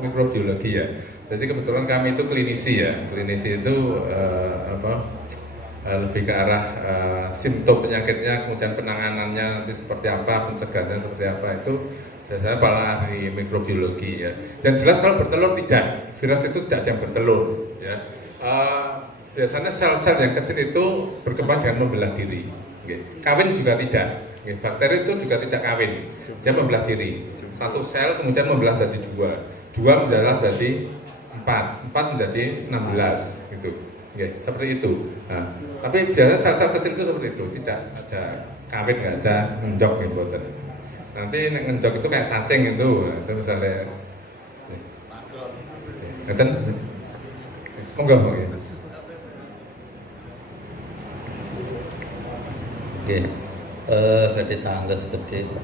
mikrobiologi ya. Jadi kebetulan kami itu klinisi ya. Klinisi itu lebih ke arah simptom penyakitnya, kemudian penanganannya nanti seperti apa, pencegahannya seperti apa, itu biasanya para ahli mikrobiologi ya. Dan jelas kalau bertelur tidak, virus itu tidak ada yang bertelur ya. Biasanya sel-sel yang kecil itu berkembang dengan membelah diri. Kawin juga tidak. Bakteri itu juga tidak kawin, dia membelah diri. Satu sel kemudian membelah jadi dua menjadi jadi 4 menjadi 16 gitu. Seperti itu. Nah, tapi biasanya sel-sel kecil itu seperti itu, tidak ada kawin, nggak ada ngendok gitu. Nanti ngendok itu kayak cacing itu misalnya. Ngeten. Monggo ya. Jadi tangga seperti itu.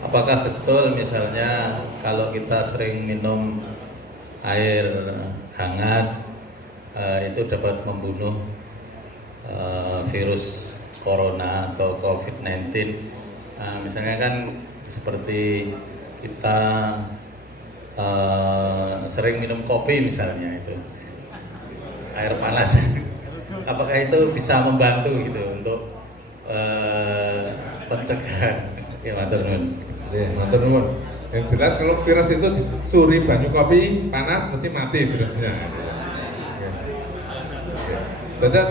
Apakah betul misalnya kalau kita sering minum air hangat itu dapat membunuh virus corona atau COVID-19? Misalnya kan seperti kita sering minum kopi misalnya, itu air panas. Apakah itu bisa membantu gitu untuk pencegahan? Ya, matur nuwun. Ya, matur nuwun. Yang jelas kalau virus itu suri banyu kopi panas mesti mati virusnya. Terus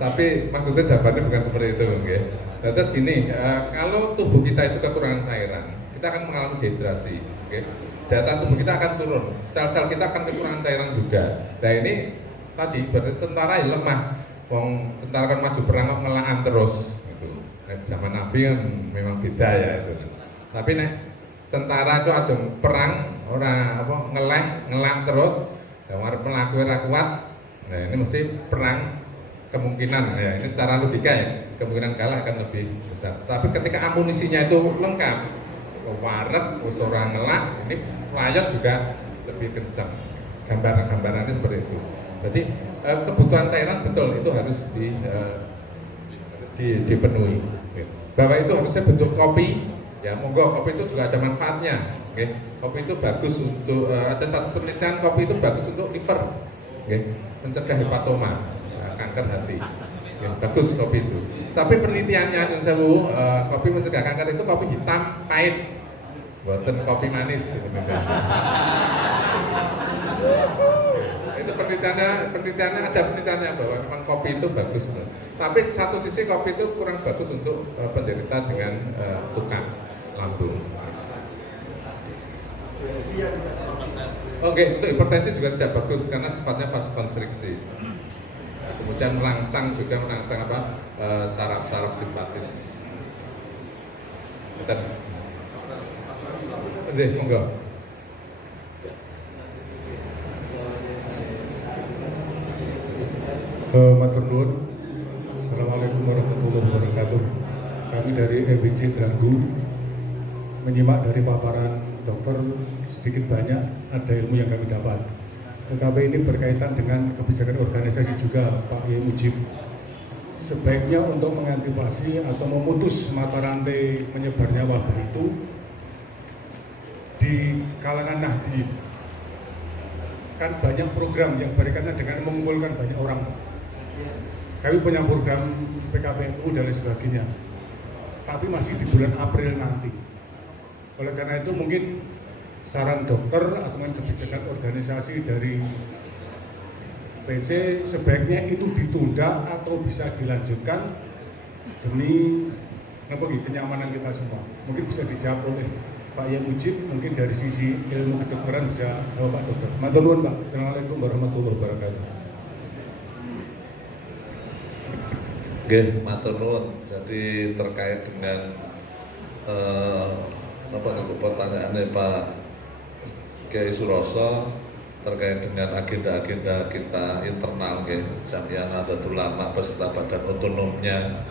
tapi maksudnya jawabannya bukan seperti itu, okay? Terus gini, kalau tubuh kita itu kekurangan cairan, kita akan mengalami dehidrasi, okay? Data tubuh kita akan turun, sel-sel kita akan kekurangan cairan juga. Nah ini tadi berarti tentara yang lemah. Wong tentara kan maju perang ngelahan terus gitu. Zaman Nabi kan memang beda ya itu. Tapi nek tentara itu aja perang ora apa ngelah terus, ya arep mlaku ora kuat. Nah, ini mesti perang kemungkinan ya. Ini secara logika ya, kemungkinan kalah akan lebih besar. Tapi ketika amunisinya itu lengkap, waret wis ora ngelah, ini layar juga lebih kencang. Gambarannya seperti itu. Jadi kebutuhan cairan betul itu harus dipenuhi. Bahwa itu harusnya bentuk kopi, ya monggo, kopi itu juga ada manfaatnya. Okay. Kopi itu bagus untuk ada satu penelitian, kopi itu bagus untuk liver, okay. Mencegah hepatoma, kanker hati. Okay. Bagus kopi itu. Tapi penelitiannya yang sewu, kopi mencegah kanker itu kopi hitam pahit, buatan kopi manis. Gitu. Itu penelitiannya ada penelitiannya bahwa memang kopi itu bagus. Tapi satu sisi kopi itu kurang bagus untuk penderita dengan tukang lambung. Oke, untuk hipertensi juga tidak bagus karena sifatnya vasokonstriksi. Kemudian merangsang apa saraf-saraf simpatis. Oke, monggo. Matur nuwun. Assalamualaikum warahmatullahi wabarakatuh. Kami dari EBC Dranggu menyimak dari paparan dokter, sedikit banyak ada ilmu yang kami dapat. Tetapi ini berkaitan dengan kebijakan organisasi juga, Pak Yai Mujib. Sebaiknya untuk mengantisipasi atau memutus mata rantai menyebarnya wabah itu di kalangan Nahdien. Kan banyak program yang berkaitan dengan mengumpulkan banyak orang. Kami punya program PKPU dan lain sebagainya, tapi masih di bulan April nanti. Oleh karena itu mungkin saran dokter atau kebijakan organisasi dari PC sebaiknya itu ditunda atau bisa dilanjutkan demi kenyamanan kita semua. Mungkin bisa dijawab oleh Pak Yai Mujib, mungkin dari sisi ilmu kedokteran bisa Pak Dokter. Matur nuwun Pak. Assalamualaikum warahmatullahi wabarakatuh. Oke, matur nuwun. Jadi terkait dengan pertanyaannya Pak Kiai Suroso terkait dengan agenda-agenda kita internal, Jamiah Nahdlatul Ulama beserta Badan Otonomnya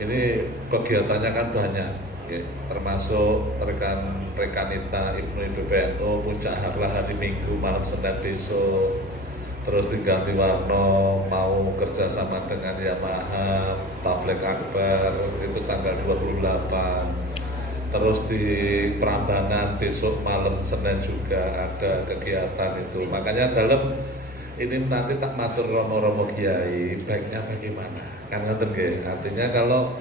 ini kegiatannya kan banyak, ya, termasuk rekan Rekanita Ibnu PBNU Puncak Harlah hari Minggu malam Senin besok, terus di Ganti Warno mau kerjasama dengan Yamaha Tablik Akbar itu tanggal 28, terus di Prambanan besok malam Senin juga ada kegiatan itu. Makanya dalam ini nanti tak matur romo-romo kiai baiknya bagaimana kan ngoten nggih. Artinya kalau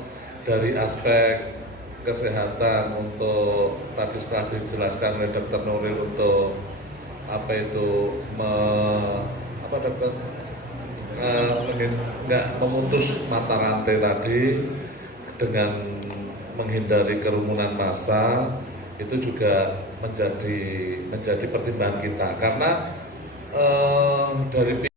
dari aspek kesehatan untuk tadi setelah dijelaskan oleh Dr. Nuril untuk apa itu nggak memutus mata rantai tadi dengan menghindari kerumunan massa itu juga menjadi pertimbangan kita karena dari